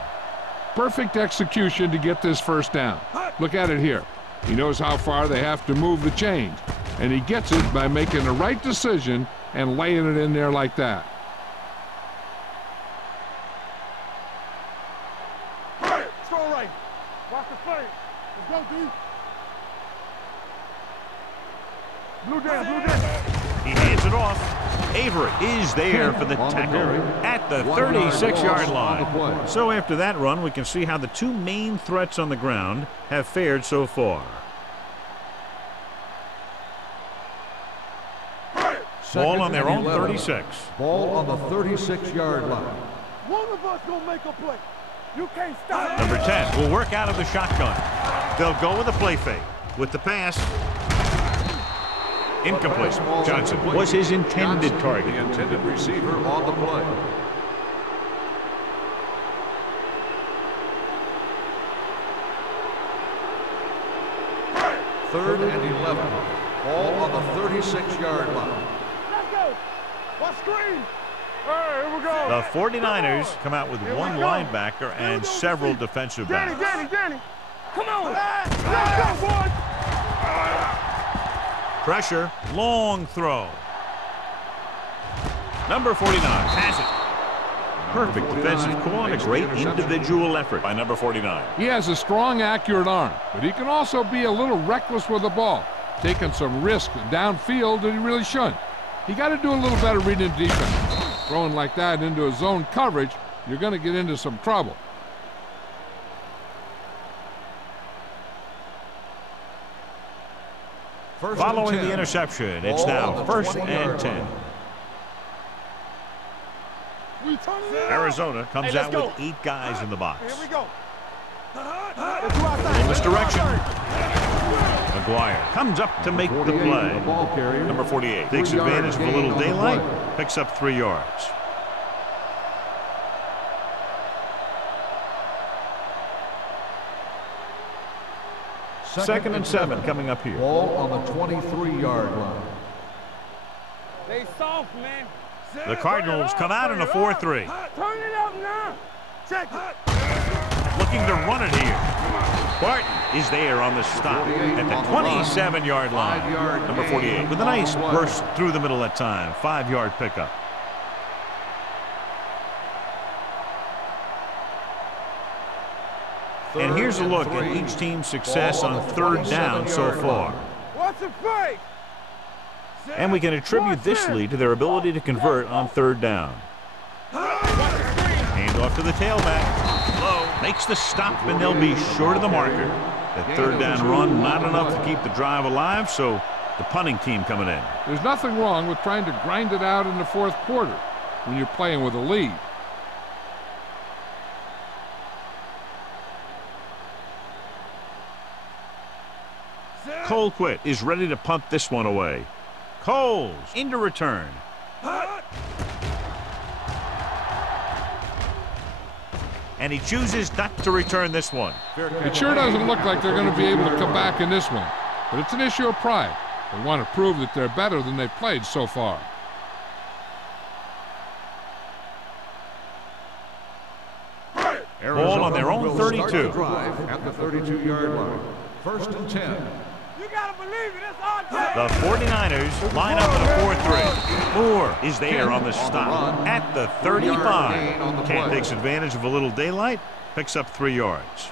Perfect execution to get this first down. Look at it here. He knows how far they have to move the chains, and he gets it by making the right decision and laying it in there like that. Strong right. Watch the play. Let's go, D. Blue down, blue down. He hands it off. Avery is there for the tackle at the 36-yard line. So after that run, we can see how the two main threats on the ground have fared so far. Ball on their own 36. Ball on the 36-yard line. One of us gonna make a play. You can't stop. Number 10 will work out of the shotgun. They'll go with a play fake. With the pass. Incomplete. Johnson was his intended target. The intended receiver on the play. Third and 11. Ball on the 36-yard line. Let's go. Watch screen. All right, here we go. The 49ers come out with one linebacker and several defensive backs. Danny. Come on. Let's go, boys. Pressure, long throw. Number 49 has it. Perfect defensive call and a great individual effort by number 49. He has a strong, accurate arm, but he can also be a little reckless with the ball, taking some risk downfield that he really shouldn't. You got to do a little better reading defense. Throwing like that into a zone coverage, you're going to get into some trouble. Following the interception, it's now 1st and 10. Arizona comes out with 8 guys in the box. Here we go. In misdirection. McGuire comes up to make the play. Number 48 takes advantage of a little daylight, picks up 3 yards. Second and 7 coming up here. Ball on the 23-yard line. They soft, man. The Cardinals come out in a 4-3. Turn it up now. Check it. Looking to run it here. Barton is there on the stop at the 27-yard line. Number 48 with a nice burst through the middle that time. 5-yard pickup. And here's a look at each team's success on 3rd down so far. What's the fake? And we can attribute this lead to their ability to convert on 3rd down. Hand off to the tailback. Low makes the stop, and they'll be short of the marker. That 3rd down run not enough to keep the drive alive, so the punting team coming in. There's nothing wrong with trying to grind it out in the 4th quarter when you're playing with a lead. Colquitt is ready to punt this one away. Coles into return. And he chooses not to return this one. It sure doesn't look like they're going to be able to come back in this one, but it's an issue of pride. They want to prove that they're better than they've played so far. Ball on their own 32. Drive at the 32-yard line. 1st and 10. You gotta believe it. It's our time. The 49ers line up in a 4-3. Moore is there on the stop at the 35. Kent takes advantage of a little daylight, picks up 3 yards.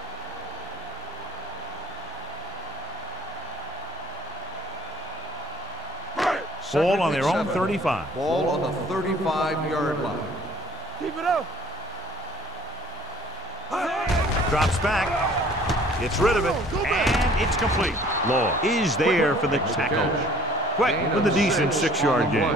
Ball on their own 35. Ball on the 35-yard line. Keep it up. Drops back, gets rid of it, and it's complete. Law is there for the tackle. Quick with a decent 6-yard gain.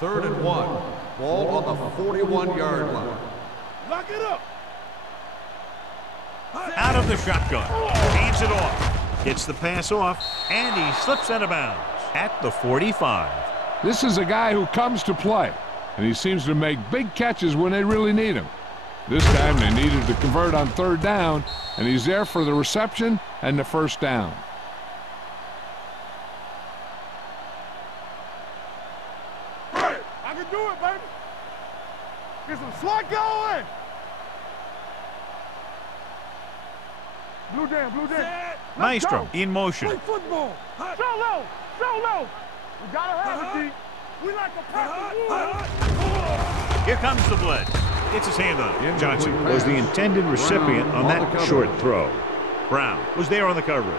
Third and 1. Ball on the 41-yard line. Lock it up. Out of the shotgun, hands it off. Gets the pass off, and he slips out of bounds at the 45. This is a guy who comes to play, and he seems to make big catches when they really need him. This time they needed to convert on 3rd down, and he's there for the reception and the 1st down. I can do it, baby. Get some slot going. Blue down. Maestro in motion. Play football. Solo. We gotta have it, D. We like a pack. Here comes the blitz. Gets his hand on it. Johnson was the intended recipient on that short throw. Brown was there on the coverage.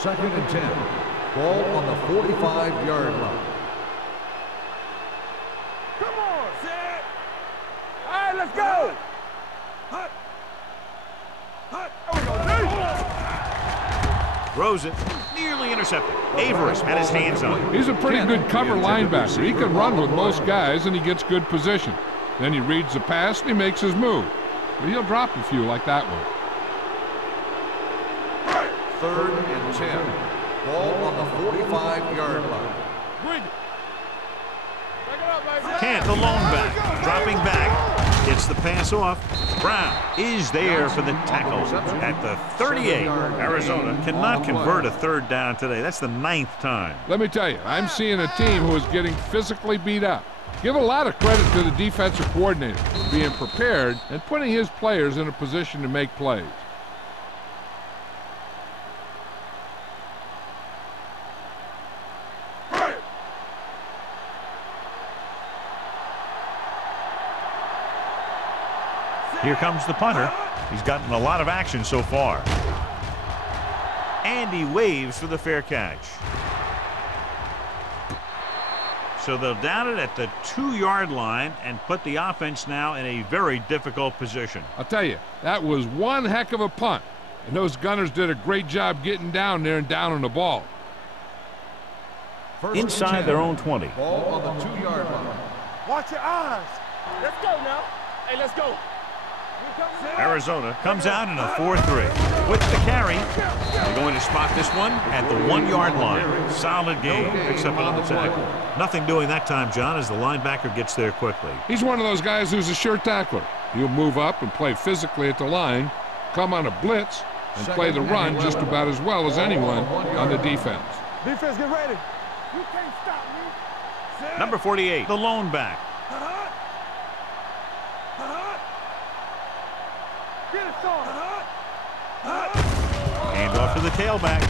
Second and 10. Ball on the 45-yard line. Come on. All right, let's go. Throws it, nearly intercepted. Avery had his hands on it. He's a pretty good cover linebacker. He can run with most guys, and he gets good position. Then he reads the pass, and he makes his move. But he'll drop a few like that one. Third and 10. Ball on the 45-yard line. Bring it. Back it up, baby. Kent, the lone back, dropping back. Gets the pass off. Brown is there for the tackle at the 38. Arizona cannot convert a third down today. That's the 9th time. Let me tell you, I'm seeing a team who is getting physically beat up. Give a lot of credit to the defensive coordinator for being prepared and putting his players in a position to make plays. Here comes the punter. He's gotten a lot of action so far. And he waves for the fair catch. So they'll down it at the 2-yard line and put the offense now in a very difficult position. I'll tell you, that was one heck of a punt. And those Gunners did a great job getting down there and down on the ball. Inside their own 20. Ball on the 2-yard line. Watch your eyes. Let's go now. Hey, let's go. Arizona comes out in a 4-3. With the carry, they're going to spot this one at the 1-yard line. Solid game. Picks up another tackle. Nothing doing that time, John, as the linebacker gets there quickly. He's one of those guys who's a sure tackler. He'll move up and play physically at the line, come on a blitz, and play the run just about as well as anyone on the defense. Defense, get ready. You can't stop me. Number 48, the lone back. Get it started. Hand off to the tailback.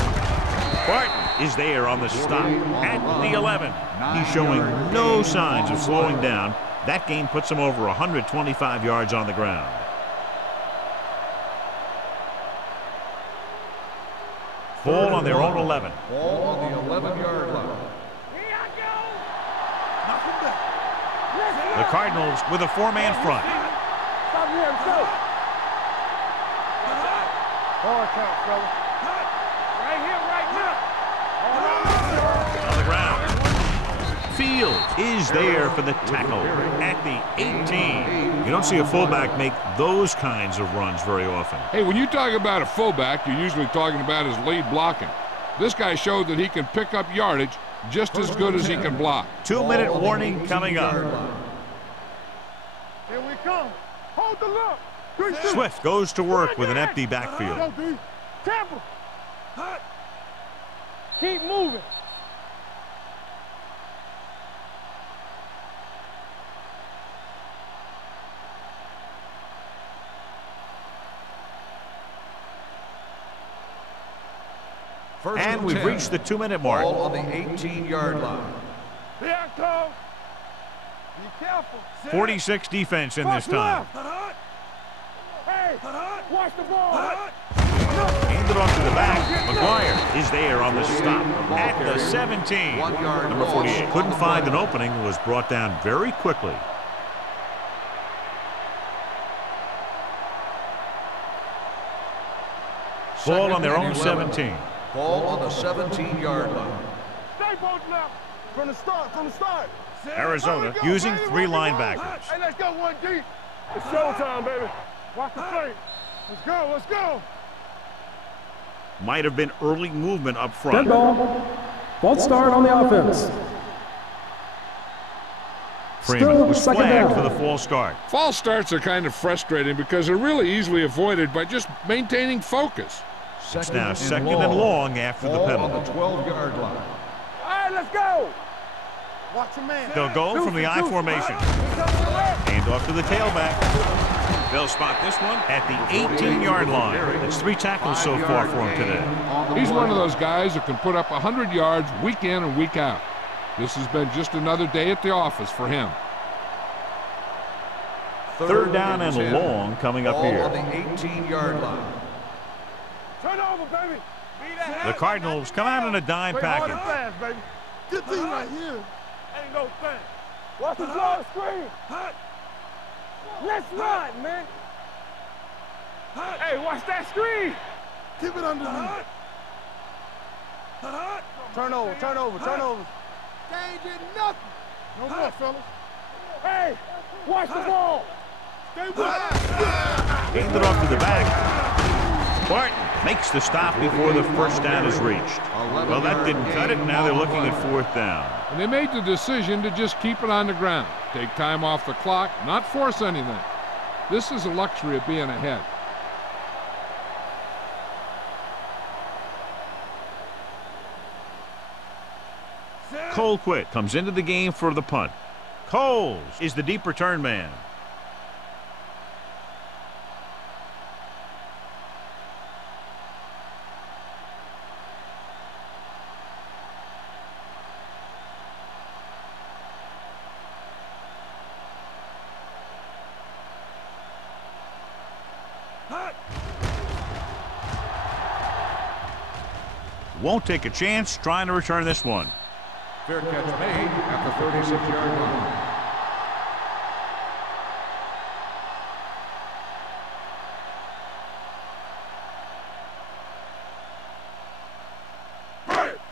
Barton is there on the stop at the 11. He's showing no signs of slowing down. That game puts him over 125 yards on the ground. Ball on their own 11. Ball on the 11-yard line. Here I go. Knock him back. The Cardinals with a 4-man front. Stop here and go. Hard count, fella. Right here, right now. On the ground. Fields is there for the tackle at the 18. You don't see a fullback make those kinds of runs very often. Hey, when you talk about a fullback, you're usually talking about his lead blocking. This guy showed that he can pick up yardage just as good as he can block. 2-minute warning coming up. Here we come. Hold the look. Swift goes to work with an empty backfield. Temple. Keep moving. And we've reached the 2-minute mark. Ball on the 18-yard line. Here I come. Be careful. 46 defense in this time. Hey, watch the ball. Handed off to the back. McGuire is there on the stop at the 17. Number 48 couldn't find an opening and was brought down very quickly. Ball on their own 17. Ball on the 17-yard line. Stay both left. From the start. Arizona using 3 linebackers. Hey, let's go 1D. It's showtime, baby. Watch the play. Let's go. Might have been early movement up front. Dead ball. False start on the offense. Freeman was second flagged down. for the false start. False starts are kind of frustrating because they're really easily avoided by just maintaining focus. It's now second and long after the Ball on the penalty. 12-yard line. All right, let's go. Watch your man. They'll go from the I formation. Hand off to the tailback. They'll spot this one at the 18-yard line. That's 3 tackles so far for him today. He's one of those guys that can put up 100 yards week in and week out. This has been just another day at the office for him. Third down and long coming up Ball here. on the 18-yard line. Turn over, baby. The Cardinals come out in a dime Play hard and package. fast, baby. Good thing right here. Ain't no thing. Watch the blow screen. Let's run, man. Hey, watch that screen. Keep it underneath. Turn over. They ain't getting nothing. No more, fellas. Hey, watch the ball. Stay with it. Handed off to the back. Barton makes the stop before the first down is reached. Well, that didn't cut it. Now they're looking at 4th down. And they made the decision to just keep it on the ground. Take time off the clock, not force anything. This is a luxury of being ahead. Colquitt comes into the game for the punt. Coles is the deep return man. Won't take a chance trying to return this one. Fair catch made at the 36-yard line.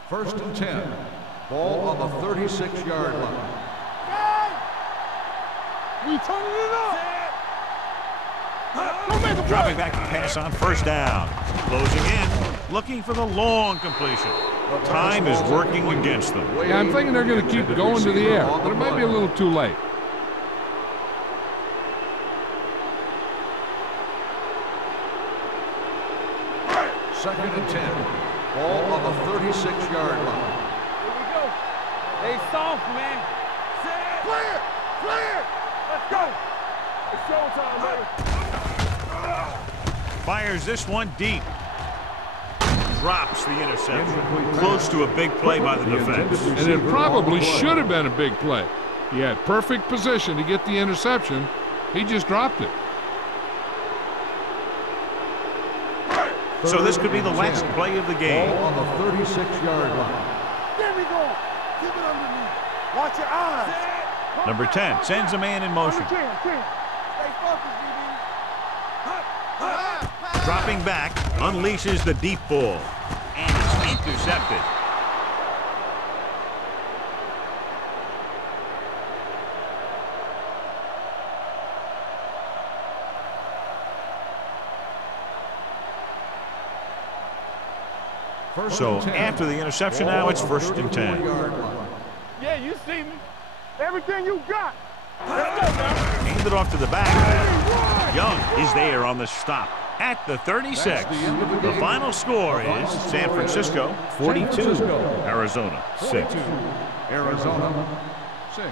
First and 10. Ball on the 36-yard line. We turning it up. Dropping back to pass on first down. Closing in, looking for the long completion. Time is working against them. Yeah, I'm thinking they're going to keep going to the air, but it might be a little too late. Second and 10. Ball on the 36-yard line. Here we go. They soft, man. Clear! Clear! Let's go! It's showtime, man. Fires this one deep. Drops the interception. Close to a big play by the defense. And it probably should have been a big play. He had perfect position to get the interception. He just dropped it. So this could be the last play of the game. Ball on the 36-yard line. There we go. Keep it underneath. Watch your eyes. Number 10 sends a man in motion. Stay focused, BB. Dropping back, unleashes the deep ball. And it's intercepted. So after the interception now, it's first and 10. Yeah, you see me. Everything you got. Hand it off to the back. Young is there on the stop at the 36. The final score is San Francisco 42, Arizona 6. Arizona 6.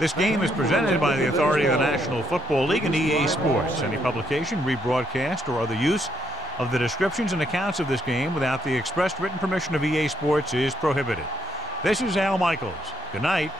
This game is presented by the authority of the National Football League and EA Sports. Any publication, rebroadcast, or other use of the descriptions and accounts of this game without the expressed written permission of EA Sports is prohibited. This is Al Michaels. Good night.